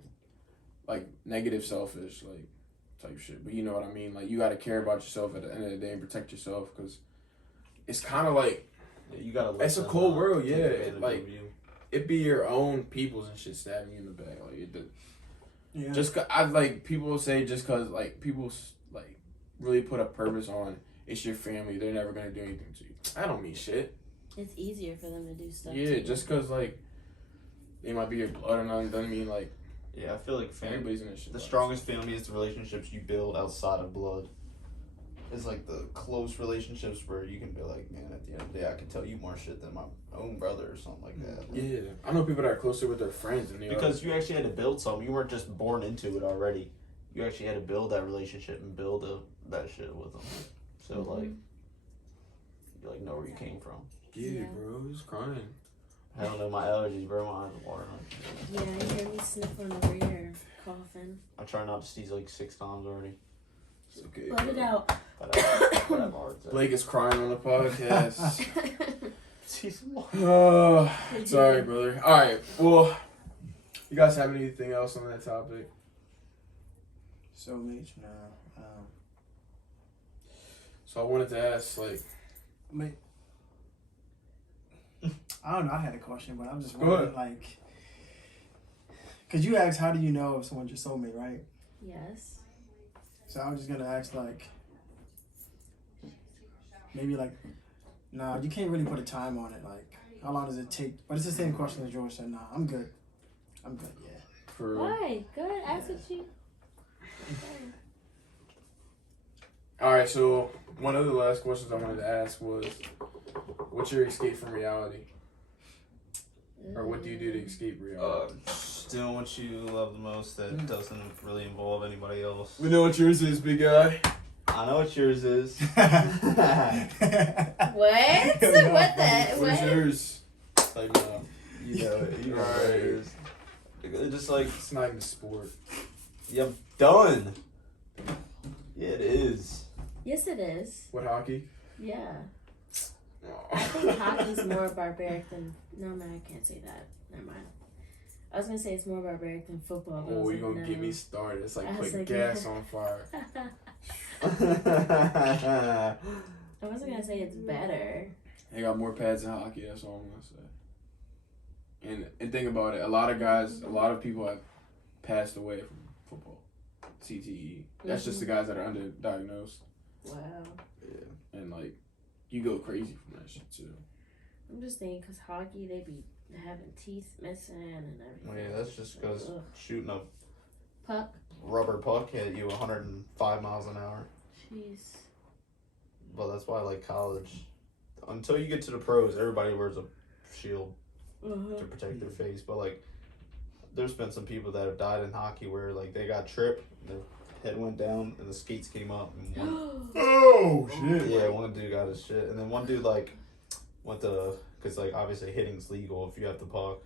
negative selfish type shit, but you know what I mean. You gotta care about yourself at the end of the day and protect yourself, because it's kind of You gotta. it's a cold world. take Yeah, advantage of you. it be your own peoples and shit stabbing you in the back. Yeah. Just people will say just cause people really put a purpose on it's your family, they're never gonna do anything to you. I don't mean shit. It's easier for them to do stuff. Yeah, too. just cause they might be your blood or nothing doesn't mean Yeah, I feel like family. everybody's in this shit. The strongest family is the relationships you build outside of blood. is like the close relationships where you can be like, man, at the end of the day, I can tell you more shit than my own brother or something like that. Yeah, I know people that are closer with their friends than they Because you actually had to build something. You weren't just born into it already. You actually had to build that relationship and build that shit with them. So like, you like know where you came from. Yeah, bro, he's crying. I don't know my allergies, bro. My eyes are watering. Yeah, you hear me sniffling over here, coughing. I try not to sneeze like 6 times already. It's okay. Let it out. But I have a heart attack. Blake is crying on the podcast. Season 1. Oh, sorry, brother. All right, well, you guys have anything else on that topic? Soulmates? No. So I wanted to ask, like, I don't know. I had a question, but I'm just Go wondering, ahead. like, because you asked, how do you know if someone's your soulmate, right? Yes. So I was just gonna ask, like, maybe like, nah, you can't really put a time on it. Like, how long does it take? But it's the same question as George said. Nah, I'm good. I'm good. Yeah. for Why? Go ahead, ask what you. All right, so one of the last questions I wanted to ask was, what's your escape from reality? Or what do you do to escape reality? Doing what you love the most that doesn't really involve anybody else. We know what yours is, big guy. I know what yours is. What? What the? What's What? yours? Like, no. You know what it is. It's just like, It's not even a sport. yeah, I'm done. Yeah, it is. Yes, it is. What, hockey? Yeah. I think hockey's more barbaric than. No, man, I can't say that. Never mind. I was gonna say it's more barbaric than football. But Oh, I was you're like, gonna no. get me started. It's like I was putting like, gas on fire. I wasn't gonna say it's better. They got more pads in hockey, that's all I'm gonna say. And think about it, a lot of people have passed away from football. CTE. That's just the guys that are underdiagnosed. Wow. Yeah. And like, you go crazy from that shit too. I'm just thinking because hockey, they be having teeth missing and everything. Well, yeah, that's just because Ugh. shooting a Puck. rubber puck at you 105 miles an hour. Jeez. But that's why I like college. Until you get to the pros, everybody wears a shield to protect their face. But like, there's been some people that have died in hockey where like they got tripped, their head went down, and the skates came up. And one, Oh shit. yeah, one dude got his shit, and then one dude like went to, because like obviously hitting's legal if you have the puck.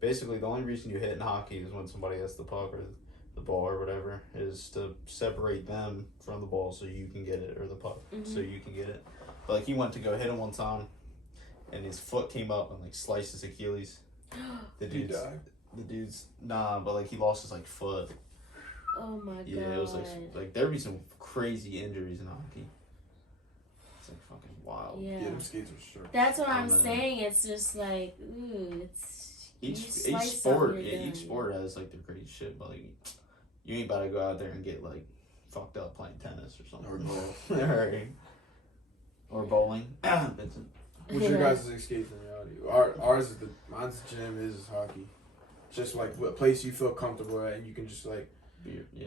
Basically, the only reason you hit in hockey is when somebody has the puck or the ball or whatever, is to separate them from the ball so you can get it, or the puck so you can get it. But like, he went to go hit him one time, and his foot came up and like sliced his Achilles. The He dude's, died. but like he lost his like foot. Oh my god. Yeah, it was like there'd be some crazy injuries in hockey. It's like fucking wild. Yeah. Yeah, them skates are sharp. That's what I'm know. saying. It's just like, ooh, it's. Each you slice sport, something, you're each done. sport has like their crazy shit, but like you ain't about to go out there and get like fucked up playing tennis or something. Or golf. Right. Or bowling. Vincent. What's your guys' escape from reality? Ours is mine's gym, his is hockey. Just like a place you feel comfortable at and you can just like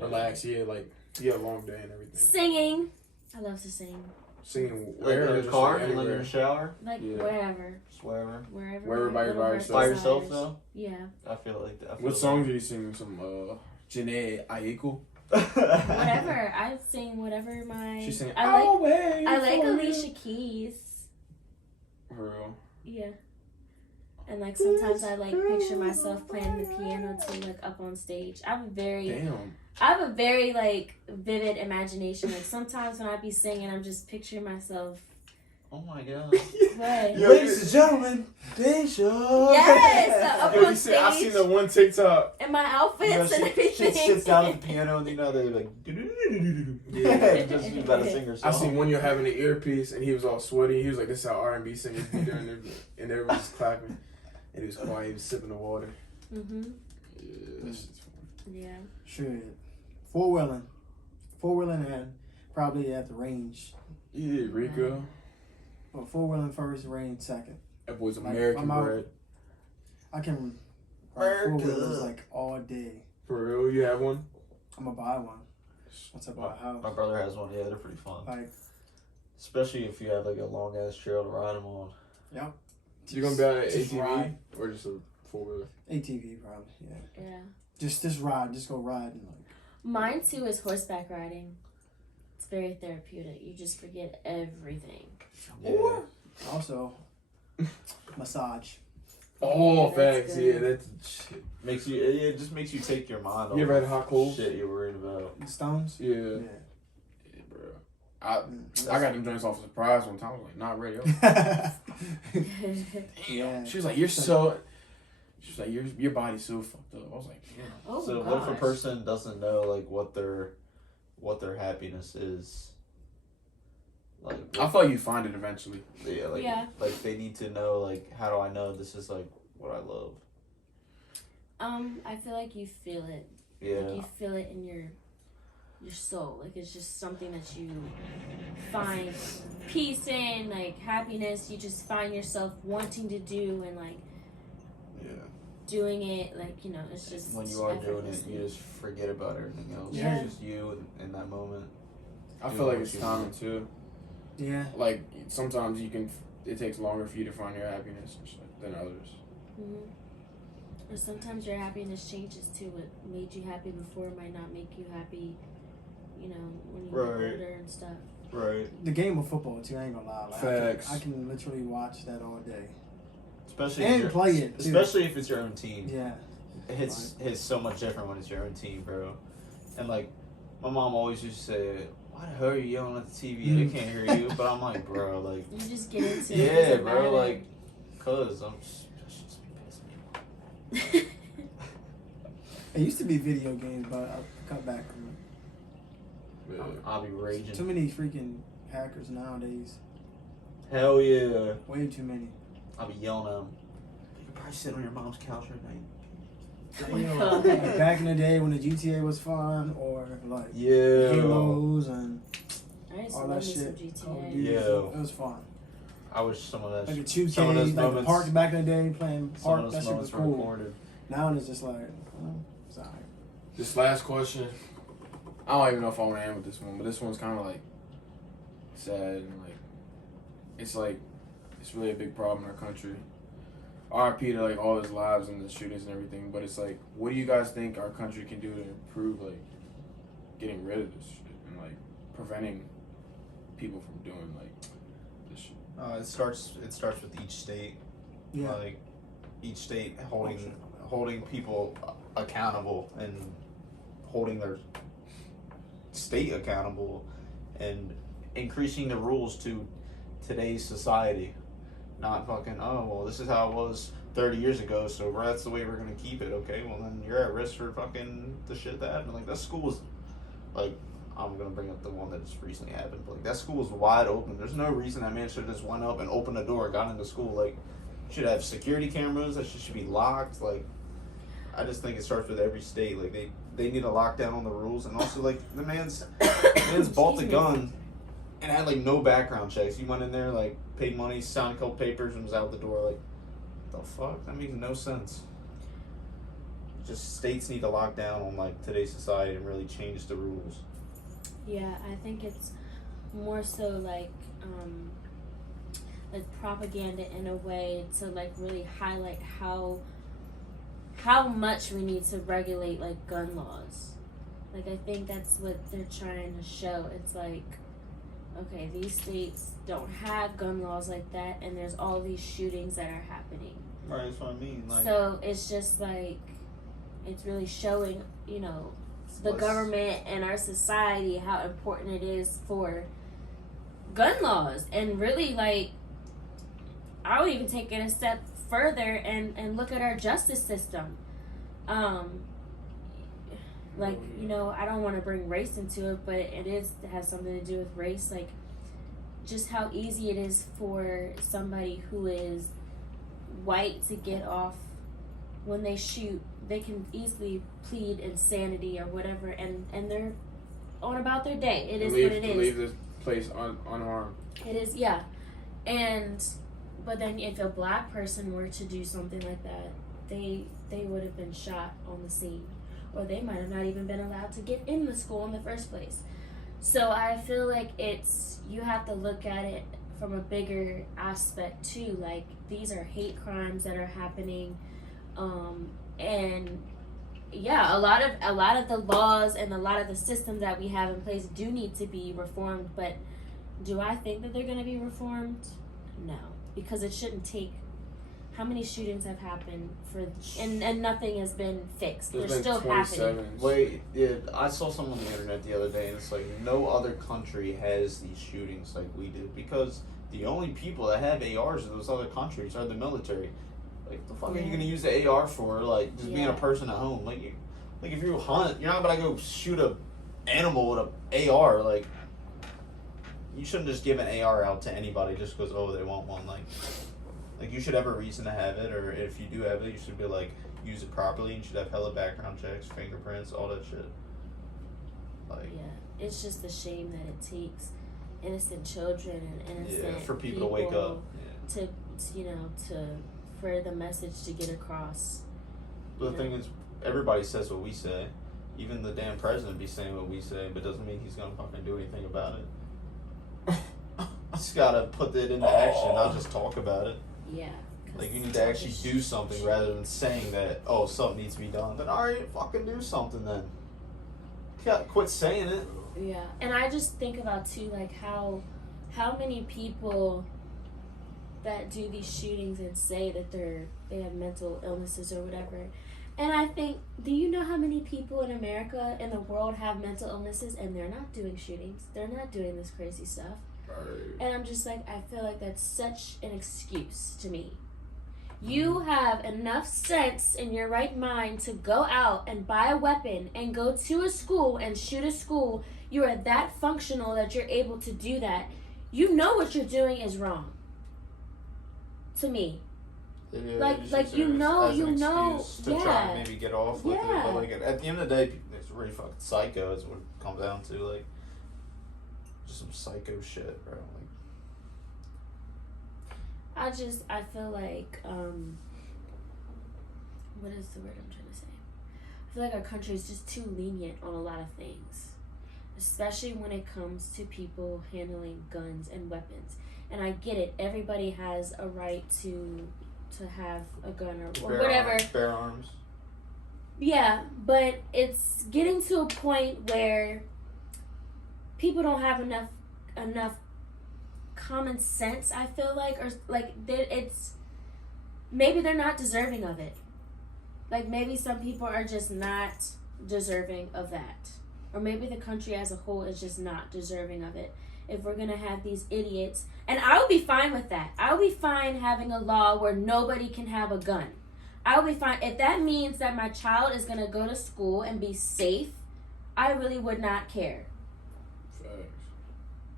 relax. Yeah, like you have a long day and everything. Singing. I love to sing. Singing Like where in or the just car, like like in anywhere. the shower, Like Yeah. wherever. just wherever. Wherever. by little yourself. By yourself exercise. though. Yeah. I feel like that. What songs are you singing? Some Janae Aiko? Whatever. I sing whatever my. She's saying, I like. "I'll wait I like for you." Alicia Keys. For real. Yeah. And like sometimes I like picture myself playing the piano too, like up on stage. I have a very like vivid imagination. Like sometimes when I be singing, I'm just picturing myself. Oh my god. What? Yo, Ladies and gentlemen, Deja. Yes, up Yo, on I seen stage. the one TikTok. And my outfits and everything. She sits down at the piano and you know they're like, yeah, just you about to sing her song. I seen one year having an earpiece and he was all sweaty. He was like, "This is how R&B singers be doing it," and everyone was clapping. And he was quiet. He was sipping the water. Mhm. Yeah, that shit's fun. Yeah. Shit. Four wheeling and probably at the range. Yeah, Rico. But four wheeling first, range second. That boy's Like, American I'm out. bred. I can ride four wheelers like all day. For real, you have one? I'm gonna buy one. What's about My how? brother has one. Yeah, they're pretty fun. Like, Especially if you have like a long ass trail to ride them on. yep. You gonna be on an Just ATV ride. or just a 4-wheeler? ATV probably. Yeah. Yeah. Just ride. Just go ride and like. Mine too is horseback riding. It's very therapeutic. You just forget everything. Yeah. Or also massage. Oh, That's facts. good. Yeah, that's shit. Makes you. It just makes you take your mind off. You ever had hot cold? Shit you're worried about. The stones. Yeah. Yeah. Yeah, bro. I got them drinks off a surprise one time. I was like, not ready. Yeah. She was like, you're so. She was like, your body's so fucked up. I was like, damn. Oh, So gosh. what if a person doesn't know like what their happiness is? Like I feel like you find it eventually. yeah, like they need to know like how do I know this is like what I love? I feel like you feel it. Yeah. Like you feel it in your soul. Like it's just something that you find peace in, like happiness. You just find yourself wanting to do and like Yeah. doing it. Like it's just When you are doing it, effortlessly. you just forget about everything else. Yeah. It's just you in that moment. I Do feel like what it's you timing want. too. Yeah. Like sometimes it takes longer for you to find your happiness and shit than others. Mhm. Or sometimes your happiness changes too. What made you happy before might not make you happy, when you get Right. older and stuff. Right. The game of football too. I ain't gonna lie. Like, Facts. I can literally watch that all day. Especially And if you're- play it, too. Especially if it's your own team. Yeah. It hits so much different when it's your own team, bro. And like my mom always used to say, why the hell are you yelling at the TV? They can't hear you. But I'm like, bro, like You just get into it. yeah, It doesn't bro, matter. like cause I'm just be pissing me off. It used to be video games, but I cut back. Yeah. I'll be raging. Too many freaking hackers nowadays. Hell yeah. Way too many. I'll be yelling at them. You could probably sit on your mom's couch right now. Oh my God. Like back in the day when the GTA was fun, or like Yeah. Halos and I used to all love that me some shit. Call of GTA. Duty. Yeah. It was fun. I wish some of that Like a some of 2K, those like the moments, park back in the day playing some park. of That those shit was moments were cool. recorded. Now it's just like, sorry. This last question, I don't even know if I want to end with this one, but this one's kind of like sad and it's really a big problem in our country. RIP to like all his lives and the shootings and everything, but it's like, what do you guys think our country can do to improve like getting rid of this shit and like preventing people from doing like this shit? It starts with each state. Yeah. Like each state holding people accountable and holding their state accountable and increasing the rules to today's society. Not fucking, oh, well, this is how it was 30 years ago, so that's the way we're going to keep it. Okay, well, then you're at risk for fucking the shit that happened. Like, that school is, like, I'm going to bring up the one that just recently happened. But, like, that school is wide open. There's no reason that man should have just went up and opened the door, got into school. Like, should have security cameras. That shit should be locked. Like, I just think it starts with every state. Like, they need a lockdown on the rules. And also, like, the man's bought the gun and had, like, no background checks. He went in there, like, paid money, signed a couple papers, and was out the door. Like, the fuck? That makes no sense. Just states need to lock down on, like, today's society and really change the rules. Yeah, I think it's more so like propaganda in a way to like really highlight how much we need to regulate like gun laws. Like I think that's what they're trying to show. It's like, okay, these states don't have gun laws like that, and there's all these shootings that are happening. Right, that's what I mean. Like, So it's just like, it's really showing, the government and our society how important it is for gun laws. And really, like, I would even take it a step further and look at our justice system. I don't want to bring race into it, but it has something to do with race. Like, just how easy it is for somebody who is white to get off when they shoot. They can easily plead insanity or whatever, and they're on about their day. It is what it is. Leave this place unharmed. It is, yeah. But then if a black person were to do something like that, they would have been shot on the scene. or they might have not even been allowed to get in the school in the first place. So I feel like you have to look at it from a bigger aspect too. Like, these are hate crimes that are happening, and yeah, a lot of the laws and a lot of the systems that we have in place do need to be reformed. But do I think that they're going to be reformed? No, because it shouldn't take. How many shootings have happened and nothing has been fixed? They're still happening. Wait, yeah, I saw something on the internet the other day, and it's like no other country has these shootings like we do, because the only people that have ARs in those other countries are the military. Like, the fuck are you gonna use the AR for? Like, just being a person at home. Like if you hunt, you're not gonna go shoot a animal with a AR. Like, you shouldn't just give an AR out to anybody just because they want one. Like, you should have a reason to have it, or if you do have it, you should be like, use it properly. You should have hella background checks, fingerprints, all that shit. Like, yeah, it's just a shame that it takes innocent children and innocent for people to wake up, to for the message to get across. The thing is, everybody says what we say. Even the damn president be saying what we say, but doesn't mean he's gonna fucking do anything about it. He's gotta put it into action, not just talk about it. Yeah. Like, you need to actually do something rather than saying that, something needs to be done. Then, alright, fucking do something then. Quit saying it. Yeah. And I just think about, too, like, how many people that do these shootings and say that they have mental illnesses or whatever. And I think, do you know how many people in America, in the world, have mental illnesses and they're not doing shootings? They're not doing this crazy stuff. And I'm just like, I feel like that's such an excuse to me. You have enough sense in your right mind to go out and buy a weapon and go to a school and shoot a school. You are that functional that you're able to do that. You know what you're doing is wrong. To me. Yeah, like you know, to try and maybe get off with it. But like, at the end of the day, it's really fucking psycho is what it comes down to. Like, just some psycho shit, bro. Like, I feel like, what is the word I'm trying to say? I feel like our country is just too lenient on a lot of things, especially when it comes to people handling guns and weapons. And I get it, everybody has a right to have a gun or whatever. Bear arms. Yeah, but it's getting to a point where people don't have enough common sense, I feel like, or like it's maybe they're not deserving of it. Like, maybe some people are just not deserving of that, or maybe the country as a whole is just not deserving of it. If we're gonna have these idiots, and I would be fine with that. I would be fine having a law where nobody can have a gun. I would be fine if that means that my child is gonna go to school and be safe. I really would not care.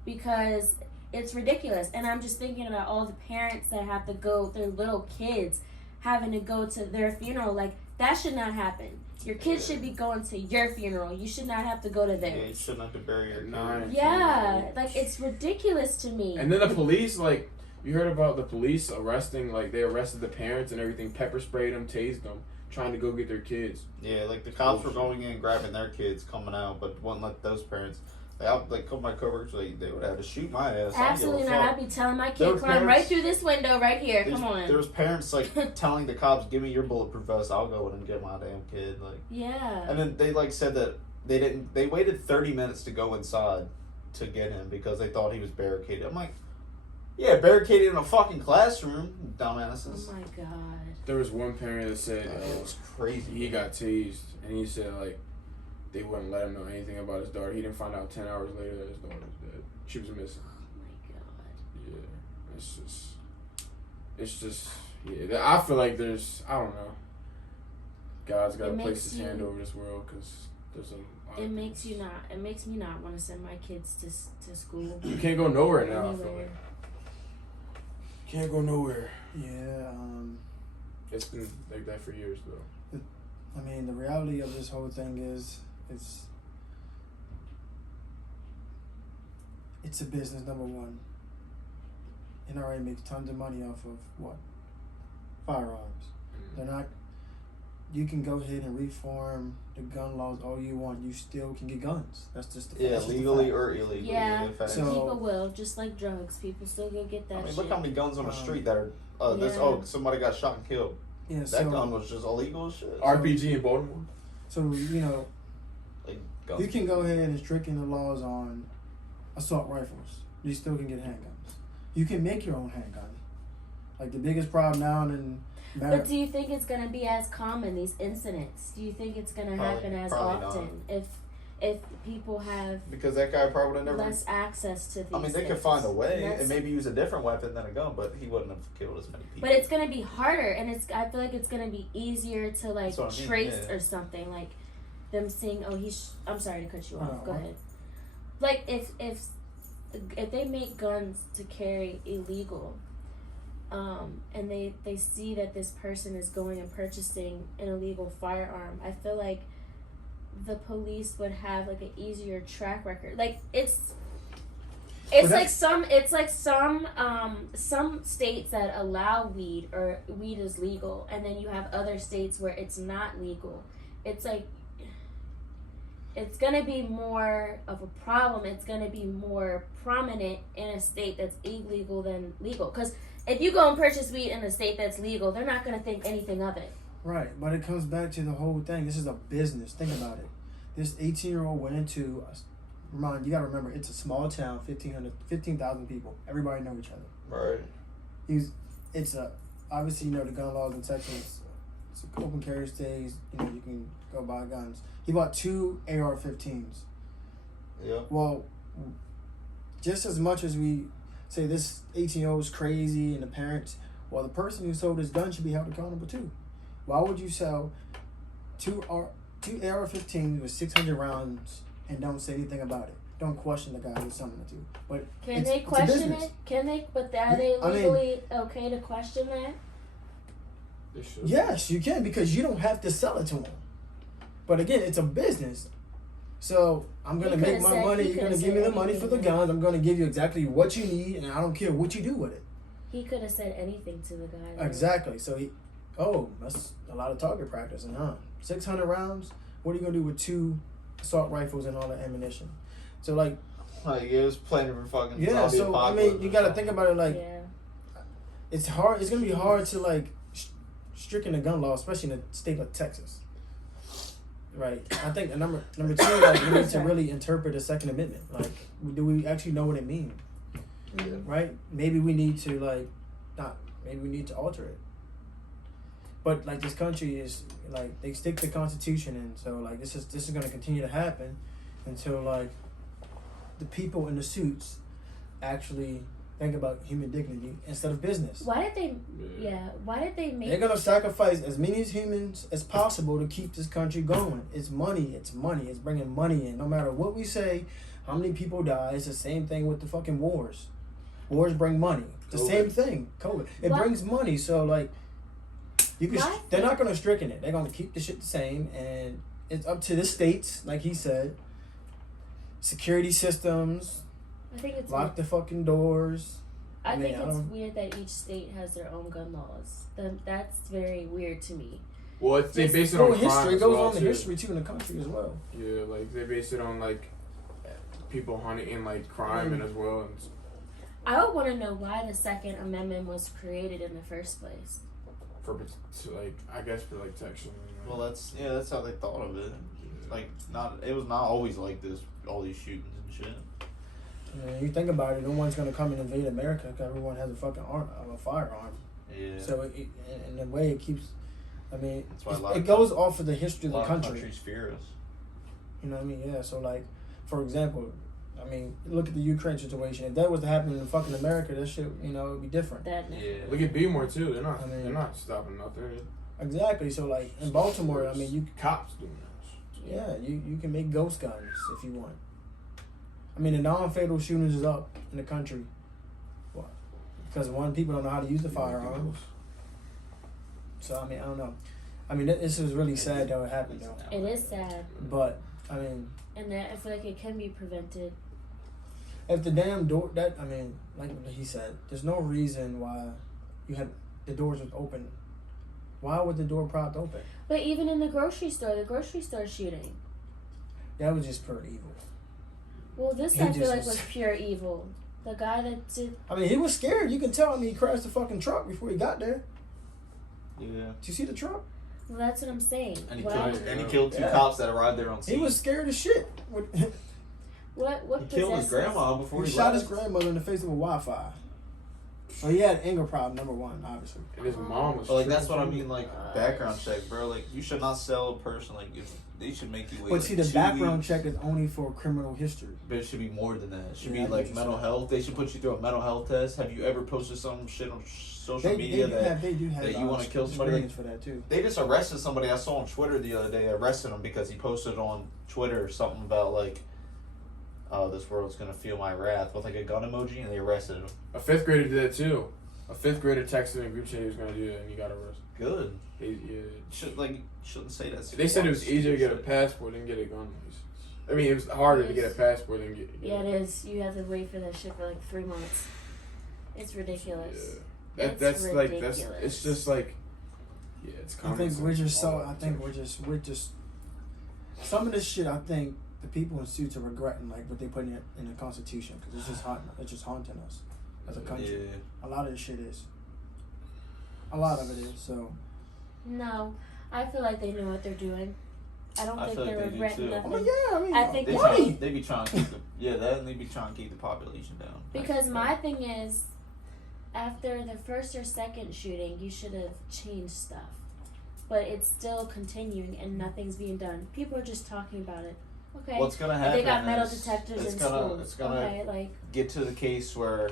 Because it's ridiculous. And I'm just thinking about all the parents that have to go, their little kids having to go to their funeral. Like, that should not happen. Your kids should be going to your funeral. You should not have to go to theirs. Yeah, you shouldn't have to bury your kid. Yeah, like, it's ridiculous to me. And then the police, like, you heard about the police arresting, like, they arrested the parents and everything, pepper sprayed them, tased them, trying to go get their kids. Yeah, like, the cops were going in, grabbing their kids, coming out, but wouldn't let those parents. Like my coworkers, they would have to shoot my ass. Absolutely not. I'd be telling my kid, climb right through this window right here. Come on. There was parents like telling the cops, "Give me your bulletproof vest. I'll go in and get my damn kid." Like, yeah. And then they like said that they didn't. They waited 30 minutes to go inside to get him because they thought he was barricaded. I'm like, yeah, barricaded in a fucking classroom, dumbasses. Oh my god. There was one parent that said it was crazy. He got tased, and he said like, they wouldn't let him know anything about his daughter. He didn't find out 10 hours later that his daughter was dead. She was missing. Oh my god. Yeah, it's just, yeah. I feel like I don't know. God's got to place his hand over this world because there's a lot It makes me not want to send my kids to school. You can't go nowhere now, Anywhere. I feel like. Can't go nowhere. Yeah, It's been like that for years, though. I mean, the reality of this whole thing is, it's a business, number one. NRA makes tons of money off of what? Firearms. Mm-hmm. They're not. you can go ahead and reform the gun laws all you want. You still can get guns. That's just the Yeah, legally or illegally. Yeah, So- people will, just like drugs. People still go get that I mean, shit. look how many guns on the street that are. Somebody got shot and killed. Yeah, That gun was just illegal as shit. RPG in Baltimore. So Like, guns. you can go ahead and stricken the laws on assault rifles. You still can get handguns. You can make your own handgun. Like the biggest problem now in America. But do you think it's gonna be as common, these incidents? Do you think it's gonna happen as probably often if people have Because that guy probably would have never. less access to these I mean, they could things? find a way That's- and maybe use a different weapon than a gun, but he wouldn't have killed as many people. But it's gonna be harder, and I feel like it's gonna be easier to like That's what I mean, trace yeah. or something, like them seeing. Oh, I'm sorry to cut you off. No, Go what? ahead. Like if they make guns to carry illegal, and they see that this person is going and purchasing an illegal firearm, I feel like the police would have like an easier track record. Like it's like some states that allow weed or weed is legal, and then you have other states where it's not legal. It's like it's gonna be more of a problem. It's gonna be more prominent in a state that's illegal than legal. Because if you go and purchase weed in a state that's legal, they're not gonna think anything of it. Right, but it comes back to the whole thing. This is a business. Think about it. This 18-year-old went into, you gotta remember, it's a small town, 15,000 people. Everybody know each other. Right. Obviously, the gun laws in Texas, it's an open carry states, you can go buy guns. He bought 2 AR-15s. Yeah. Well, just as much as we say this 18-year-old is crazy and the parents, well, the person who sold this gun should be held accountable too. Why would you sell two AR-15s with 600 rounds and don't say anything about it? Don't question the guy who's selling it to. But Can they question it? Can they? But are they legally okay to question that? They should. Yes, you can, because you don't have to sell it to them. But again, it's a business. So I'm going to make my money. You're going to give me the money for the guns. I'm going to give you exactly what you need, and I don't care what you do with it. He could have said anything to the guy. Though. Exactly. So that's a lot of target practicing, huh? 600 rounds. What are you going to do with 2 assault rifles and all the ammunition? So Like, it was planning for fucking zombie so I apocalypse mean, you or got to something. think about it like Yeah. it's hard. It's going to be hard to like stricken the gun law, especially in a state like Texas. Right. I think number 2, like we need to really interpret the Second Amendment. Like, do we actually know what it means? Yeah. Right? Maybe we need to maybe we need to alter it. But like this country is like they stick the Constitution in, so like this is gonna continue to happen until like the people in the suits actually think about human dignity instead of business. Why did they? Yeah. Why did they make? They're gonna sacrifice as many humans as possible to keep this country going. It's money. It's bringing money in. No matter what we say, how many people die. It's the same thing with the fucking wars. Wars bring money. The same thing. COVID. It brings money. So like, they're not gonna stricken it. They're gonna keep the shit the same, and it's up to the states, like he said. Security systems. I think it's. Lock the fucking doors. I think it's weird that each state has their own gun laws. That's very weird to me. Well, they base it on crime history. It as goes well, on the too. history too in the country as well. Yeah, like they base it on like people hunting and like crime and as well. And I would want to know why the Second Amendment was created in the first place. I guess for like protection. Well, that's how they thought of it. Like, it was not always like this. All these shootings and shit. You think about it, no one's gonna come and invade America because everyone has a fucking firearm. Yeah. So in a way, it keeps. I mean, That's why it goes off of the history of the country. Countries fear us. You know what I mean? Yeah. So like, for example, I mean, look at the Ukraine situation. If that was to happen in fucking America, that shit, it would be different. Yeah. Look at Bmore too. They're not. I mean, they're not stopping nothing. Exactly. So like in Baltimore, I mean, cops doing this. Yeah, you can make ghost guns if you want. I mean, the non-fatal shootings is up in the country. What? Because one, people don't know how to use the firearm. So I mean, I don't know. I mean, this is really sad that it happened though. It is sad. But I mean, and I feel like it can be prevented. If the damn door, like he said, there's no reason why you had the doors was open Why was the door propped open? But even in the grocery store shooting. That was just pure evil. Well, this He I feel just like was- was pure evil. The guy that did. I mean, he was scared. You can tell. I mean, he crashed the fucking truck before he got there. Yeah. Did you see the truck? Well, that's what I'm saying. And he Why- killed two Yeah. cops that arrived there on He scene. was scared as shit. What He killed his possesses- grandma before He he shot left. his grandmother in the face with a Wi-Fi. So he had anger problem, number one, obviously. And his mom was. But like that's what I tripping, mean, like background check, bro. Like you should not sell a person. Like if they should make you wait. But see, like, the 2 background weeks. check is only for criminal history. But it should be more than that. It should Yeah, I be know like what mental you're health. They should put you through a mental health test. Have you ever posted some shit on social They media do that have that you wanna kill somebody, screenings for that too. they just arrested somebody I saw on Twitter the other day? Arrested him because he posted on Twitter something about like, oh, this world's gonna feel my wrath with like a gun emoji, and they arrested him. A 5th grader did that too. A 5th grader texted in a group chat he was gonna do that, and he got arrested. Good. Yeah. Shouldn't say that. They said it was easier to get a passport than get a gun license. I mean, it was harder to get a passport than get. Yeah, it is. You have to wait for that shit for like 3 months. It's ridiculous. Yeah. It's That's like ridiculous. it's just like, yeah, it's. I think we're just so. I think we're just. Some of this shit, I think the people in suits are regretting like what they put in the Constitution because it's just haunting us as a country. Yeah. A lot of this shit is. A lot of it is. So. No, I feel like they know what they're doing. I don't I think feel like they're they do regretting too. nothing. Oh yeah, I mean. I think They they money. they be trying to keep that, and they be trying to keep the population down. Because my thing is, after the first or second shooting, you should have changed stuff. But it's still continuing and nothing's being done. People are just talking about it. Okay. What's gonna But happen? they got metal is detectors it's in gonna, schools. It's gonna Okay, like get to the case where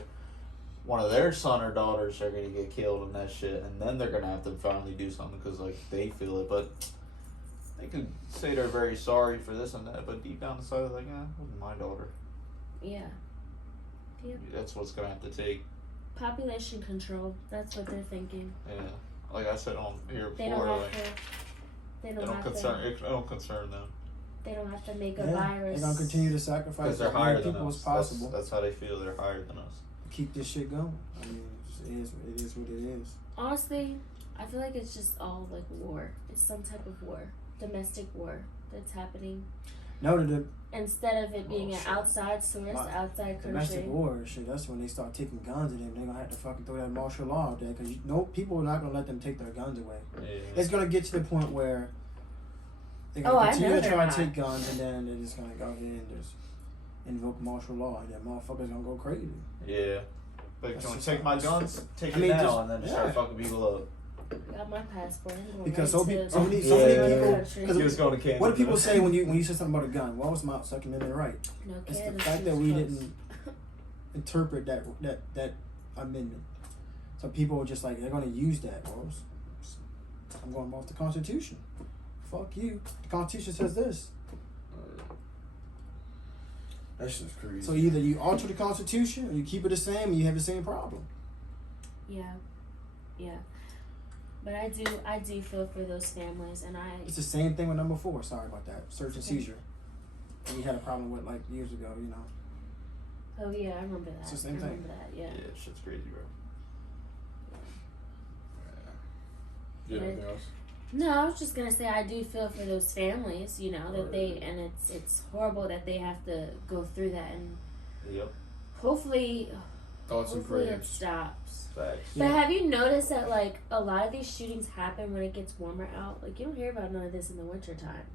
one of their son or daughters are gonna get killed in that shit, and then they're gonna have to finally do something because like they feel it, but they could say they're very sorry for this and that, but deep down inside they're like, it wasn't my daughter. yeah. Yep. That's what's gonna have to take. Population control. That's what they're thinking. Yeah, like I said on here They don't before, have like to. They it don't don't have concern to. it don't concern them They don't have to make a Yeah, virus. they're gonna continue to sacrifice because they're as higher many than people us. as possible. That's how they feel. They're higher than us. Keep this shit going. I mean, it is what it is. Honestly, I feel like it's just all like war. It's some type of war, domestic war that's happening. No, the Instead of it being an shit. outside source, My- outside domestic country. war shit. That's when they start taking guns at them. They're gonna have to fucking throw that martial law out there because people are not gonna let them take their guns away. Yeah. It's gonna get to the point where they're Oh, gonna I continue know to they're try and not. take guns, and then they're just gonna go ahead and just invoke martial law, and then motherfuckers gonna go crazy. Yeah. But That's you want just to take how- my guns? Take I it mean, now, just- and then just yeah. start fucking people up. Got my passport. I'm going Because right so to so many Yeah. people. country. Because You just going to Canada. what do people say when you say something about a gun? Well, it's my Second Amendment right. No, It's the Canada's fact too that we close. didn't interpret that amendment. So people are just like they're gonna use that. Well, I'm going off the Constitution. Fuck you. The Constitution says this. That's just crazy. So either you alter the Constitution or you keep it the same and you have the same problem. Yeah, yeah. But I do feel for those families, and It's the same thing with number 4. Sorry about that. Search and Okay. seizure. That we had a problem with like years ago, you know. Oh yeah, I remember that. It's the I same thing. remember that. Yeah. Yeah, shit's crazy, bro. Yeah. Right. Anything else? No, I was just gonna say I do feel for those families. You know that they and it's horrible that they have to go through that, and Yep. hopefully Thoughts and hopefully it prayers. stops. Facts. But have you noticed that like a lot of these shootings happen when it gets warmer out? Like you don't hear about none of this in the winter time.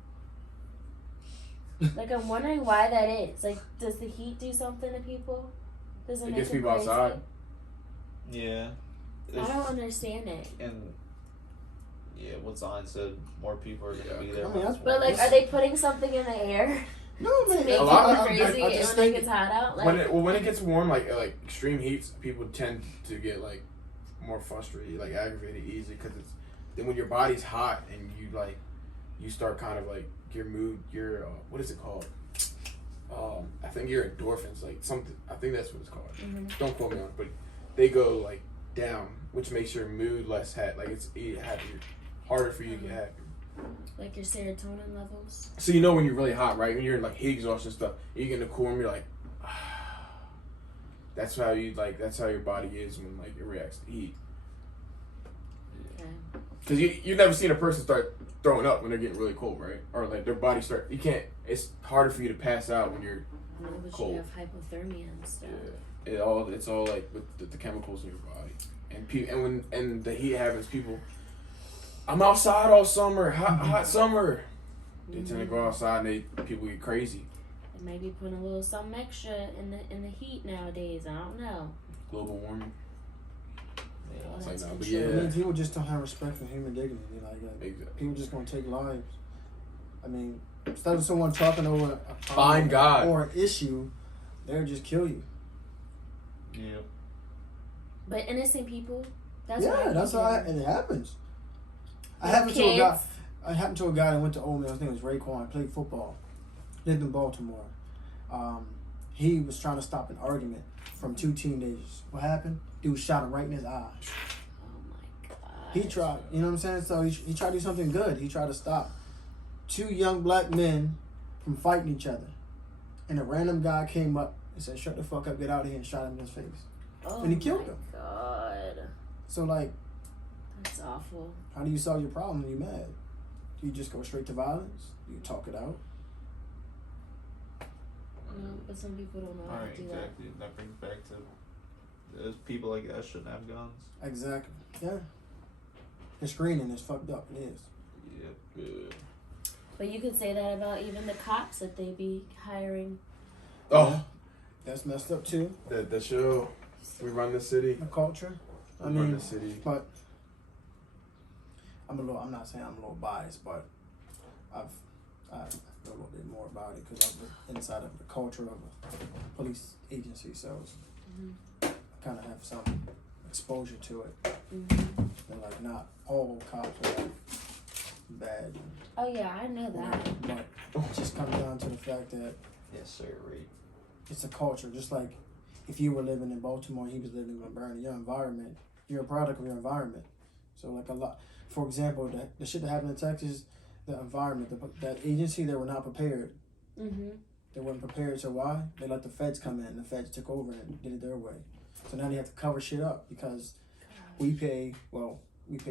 Like I'm wondering why that is. Like, does the heat do something to people? Does it It make gets them people crazy? outside. Yeah. I don't understand it. And yeah, what Zion said, more people are gonna be there. I mean, that's But like, are they putting something in the air No, to man. make A lot- people I- crazy I and just when it think gets hot out? Like, when it gets warm, like extreme heats, people tend to get like more frustrated, like aggravated easy, because it's then when your body's hot and you start kind of like your mood, your what is it called? I think your endorphins, like something. I think that's what it's called. Mhm. Don't quote me on it, but they go like down, which makes your mood less like it's happier, harder for you to get happy. like your serotonin levels. So you know when you're really hot, right? When you're in like heat exhaustion stuff, you get in the cool room, you're like, that's how your body is when like it reacts to heat. Okay. Because you've never seen a person start throwing up when they're getting really cold, right? Or like their body start. You can't. It's harder for you to pass out when you're cold. You have hypothermia and stuff. Yeah, it's all like with the chemicals in your body, and the heat happens. People, I'm outside all summer, hot summer. They tend to go outside and people get crazy. And maybe putting a little something extra in the heat nowadays. I don't know. Global warming. Oh, It's that's like, no, but true. yeah. I mean, people just don't have respect for human dignity. Exactly. People just gonna take lives. I mean, instead of someone talking over a Find God or an issue, they'll just kill you. Yeah. But innocent people. That's that's how it happens. I happened to a guy that went to Ole Miss. His name was Raekwon. Played football. Lived in Baltimore. He was trying to stop an argument from two teenagers. What happened? Dude shot him right in his eye. Oh my god. He tried, you know what I'm saying? So he tried to do something good. He tried to stop two young black men from fighting each other. And a random guy came up and said, "Shut the fuck up, get out of here," and shot him in his face. Oh, and he killed him. God. So, like, That's awful. how do you solve your problem when you're mad? Do you just go straight to violence? Do you talk it out? No, but some people don't know how Alright, to do exactly. That brings back to those people like that shouldn't have guns. Exactly. Yeah. The screening is fucked up. It is. Yep. Yeah. But you could say that about even the cops that they be hiring. Oh, That's messed up too. the show. We run the city. The culture. I We run mean, the city. but I'm not saying I'm a little biased, but I know a little bit more about it because I've been inside of the culture of a police agency, so I kind of have some exposure to it. Mm-hmm. And like, not all cops are like bad, Oh yeah, I know that. but it just comes down to the fact that Yes, sir. Right. it's a culture. Just like if you were living in Baltimore, he was living in Burn, your environment, you're a product of your environment. So like a lot, for example, the shit that happened in Texas, the environment, that agency, they were not prepared. Mm-hmm. They weren't prepared. So why? They let the feds come in. The feds took over and did it their way. So now they have to cover shit up because we pay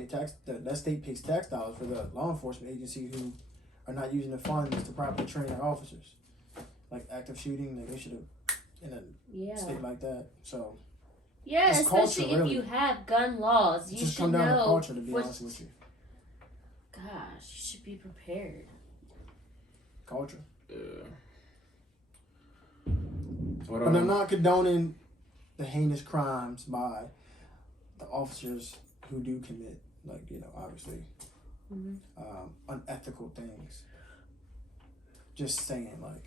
tax. That state pays tax dollars for the law enforcement agency who are not using the funds to properly train their officers. Like active shooting, like they should have in a state like that. So yeah, it's especially culture, if really. you have gun laws, it you just should come down to know. culture, to be honest with you. Gosh, you should be prepared. Culture. Yeah. But I'm not condoning the heinous crimes by the officers who do commit, like, obviously, unethical things. Just saying, like,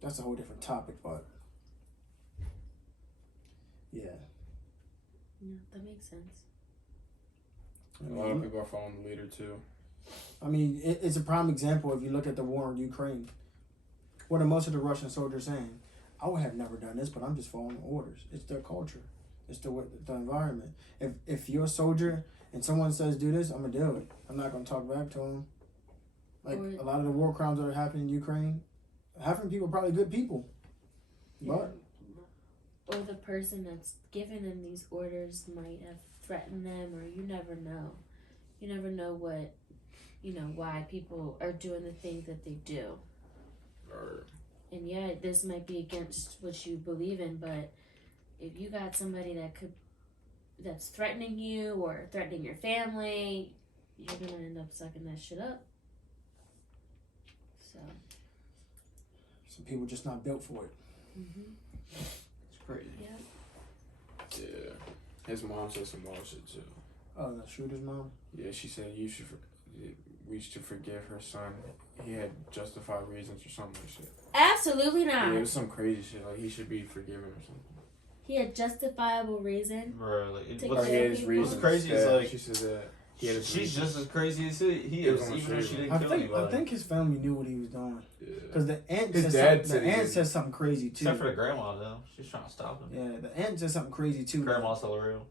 that's a whole different topic, but yeah. Yeah, that makes sense. A lot of people are following the leader too. I mean, it's a prime example if you look at the war in Ukraine. What are most of the Russian soldiers saying? I would have never done this, but I'm just following orders. It's their culture. It's the environment. If you're a soldier and someone says do this, I'm gonna do it. I'm not gonna talk back to them. Like a lot of the war crimes that are happening in Ukraine, half of the people are probably good people. But or the person that's giving them these orders might have threatened them, or you never know. You never know what, why people are doing the things that they do. And yeah, this might be against what you believe in, but if you got somebody that's threatening you or threatening your family, you're gonna end up sucking that shit up. So some people just not built for it. It's crazy. yeah. Yeah. His mom said some more shit too. Oh, the shooter's mom? Yeah, she said we should forgive her son. He had justified reasons or something like shit. Absolutely not. Yeah, it was some crazy shit. Like he should be forgiven or something. He had justifiable reason. Bro, like, To Or he had his people? reasons. What's crazy is, Yeah, like, she said that he had his she's reasons. just as crazy as he It is, was on even though she stream. didn't kill I anybody. think his family knew what he was doing. Yeah. Because the aunt His said dad something, said the he aunt did. said something crazy too. Except for the grandma, though. She's trying to stop him. Yeah, the aunt said something crazy too. Grandma's still real.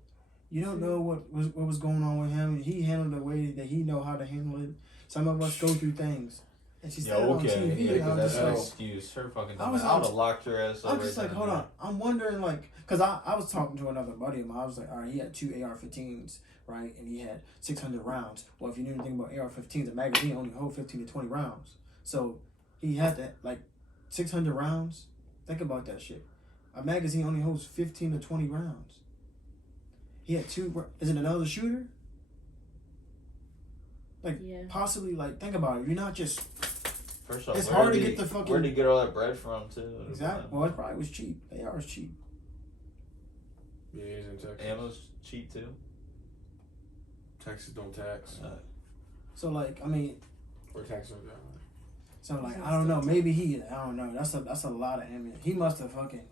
You don't know what was going on with him. He handled the way that he know how to handle it. Some of us go through things. And she Yeah, said it on okay. TV. Yeah, and I because was that's just an like, excuse. Her fucking I dumb was ass. I would like- have locked her ass up. I'm just like, hold on. I'm wondering, like, because I was talking to another buddy of mine. I was like, all right, he had 2 AR-15s, right? And he had 600 rounds. Well, if you knew anything about AR-15s, a magazine only hold 15 to 20 rounds. So he had that, like, 600 rounds. Think about that shit. A magazine only holds 15 to 20 rounds. He had 2. Is it another shooter? Like, Yeah. possibly, like, think about it. You're not just. First off, It's where hard did to he- get the fucking- Where did he get all that bread from, too? Exactly. Well, it probably was cheap. AR was cheap. Yeah, he's in Texas. Ammo's cheap, too. Texas don't tax. So, like, I mean, Or tax on that. so like, I don't know. Maybe I don't know. That's a lot of ammunition. He must have fucking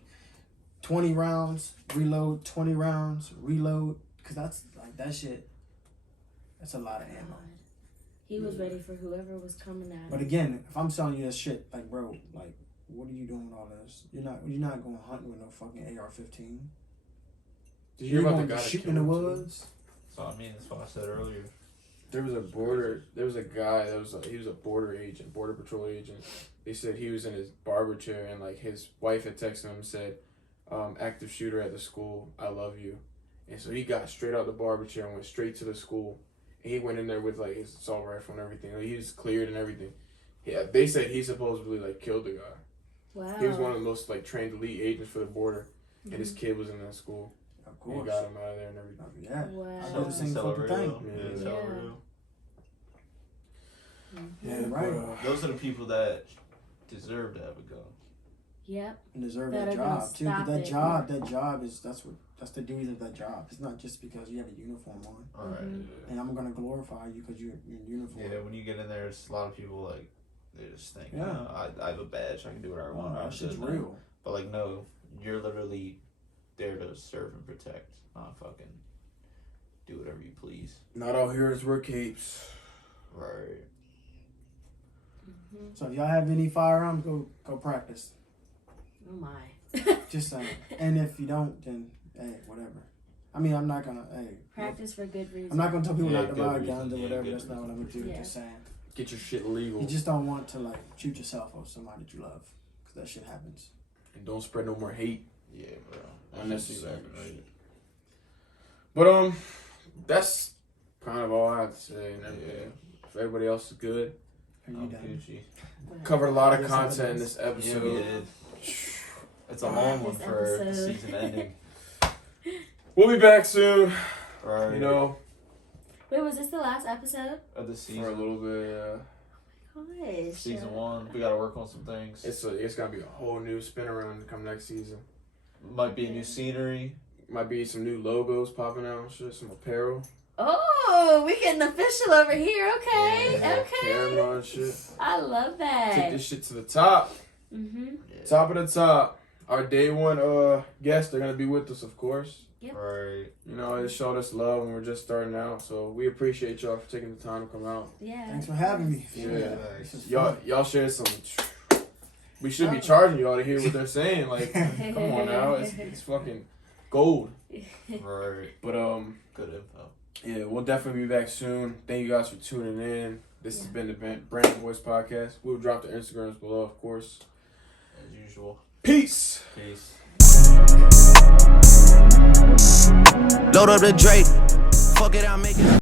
20 rounds, reload, 20 rounds, reload. Cause that's like that shit. That's a lot of ammo. He was ready for whoever was coming at him. But again, if I'm selling you this shit, like, bro, like, what are you doing with all this? You're not going hunting with no fucking AR-15. Did you You're hear about going the guy to that shoot killed in the him, too? woods. So, I mean, that's what I said earlier. There was a guy he was a border patrol agent. They said he was in his barber chair and like his wife had texted him and said, active shooter at the school, I love you. And so he got straight out the barber chair and went straight to the school. And he went in there with like his assault rifle and everything. Like, he was cleared and everything. Yeah, they said he supposedly like killed the guy. Wow. He was one of the most like trained elite agents for the border, and his kid was in that school. Of He course. got him out of there and everything. Yeah. Wow. I know the same fucking thing. Yeah, Yeah. Celebrity. Yeah, right. Those are the people that deserve to have a gun. Yep. And deserve That that are gonna job too. 'Cause stop that it. job is that's the duty of that job. It's not just because you have a uniform on. All right. And I'm gonna glorify you because you're in uniform. Yeah, when you get in there, it's a lot of people like they just think, Yeah. I have a badge, I can do whatever I want. Wow, I'm that shit's good now. real. But like, no, you're literally there to serve and protect, not fucking do whatever you please. Not all heroes wear capes. Right. So if y'all have any firearms, go practice. Oh my. Just saying. And if you don't, then hey, whatever. I mean, I'm not gonna Practice for good reason. I'm not gonna tell people Yeah, not to good buy reason. guns or Yeah, whatever. good That's not what I'm gonna do. Yeah. Just saying. Get your shit legal. You just don't want to like shoot yourself or somebody that you love, because that shit happens. And don't spread no more hate. Yeah, bro. Unnecessary Right. shit. But that's kind of all I have to say. And everything. If everybody else is good, Are you I'm done? Gucci. covered a lot of Yes, content in it this Yeah, we episode. did. It's a long one This for the episode. season ending. We'll be back soon. Right. You know, Wait, was this the last episode? of the for a season. little bit. Gosh. Season 1. We gotta work on some things. It's gonna be a whole new spin around to come next season. Might be a new scenery. Might be some new logos popping out and shit, some apparel. Oh, we getting official over here. Okay. Yeah, Okay. camera and shit. I love Take that. this shit to the top. Mm-hmm. Top of the top. Our day one guests, they're gonna be with us, of course. Right. You know, they showed us love when we're just starting out, so we appreciate y'all for taking the time to come out. Yeah. Thanks for having me. Yeah. This is Y'all shared some. We should be charging y'all to hear what they're saying. Like, come on now, it's fucking gold. Right. But Good info. yeah, we'll definitely be back soon. Thank you guys for tuning in. This has been the Brandon Voice Podcast. We'll drop the Instagrams below, of course. As usual. Peace. Peace. Load up the Drake. Fuck it, I'll make it.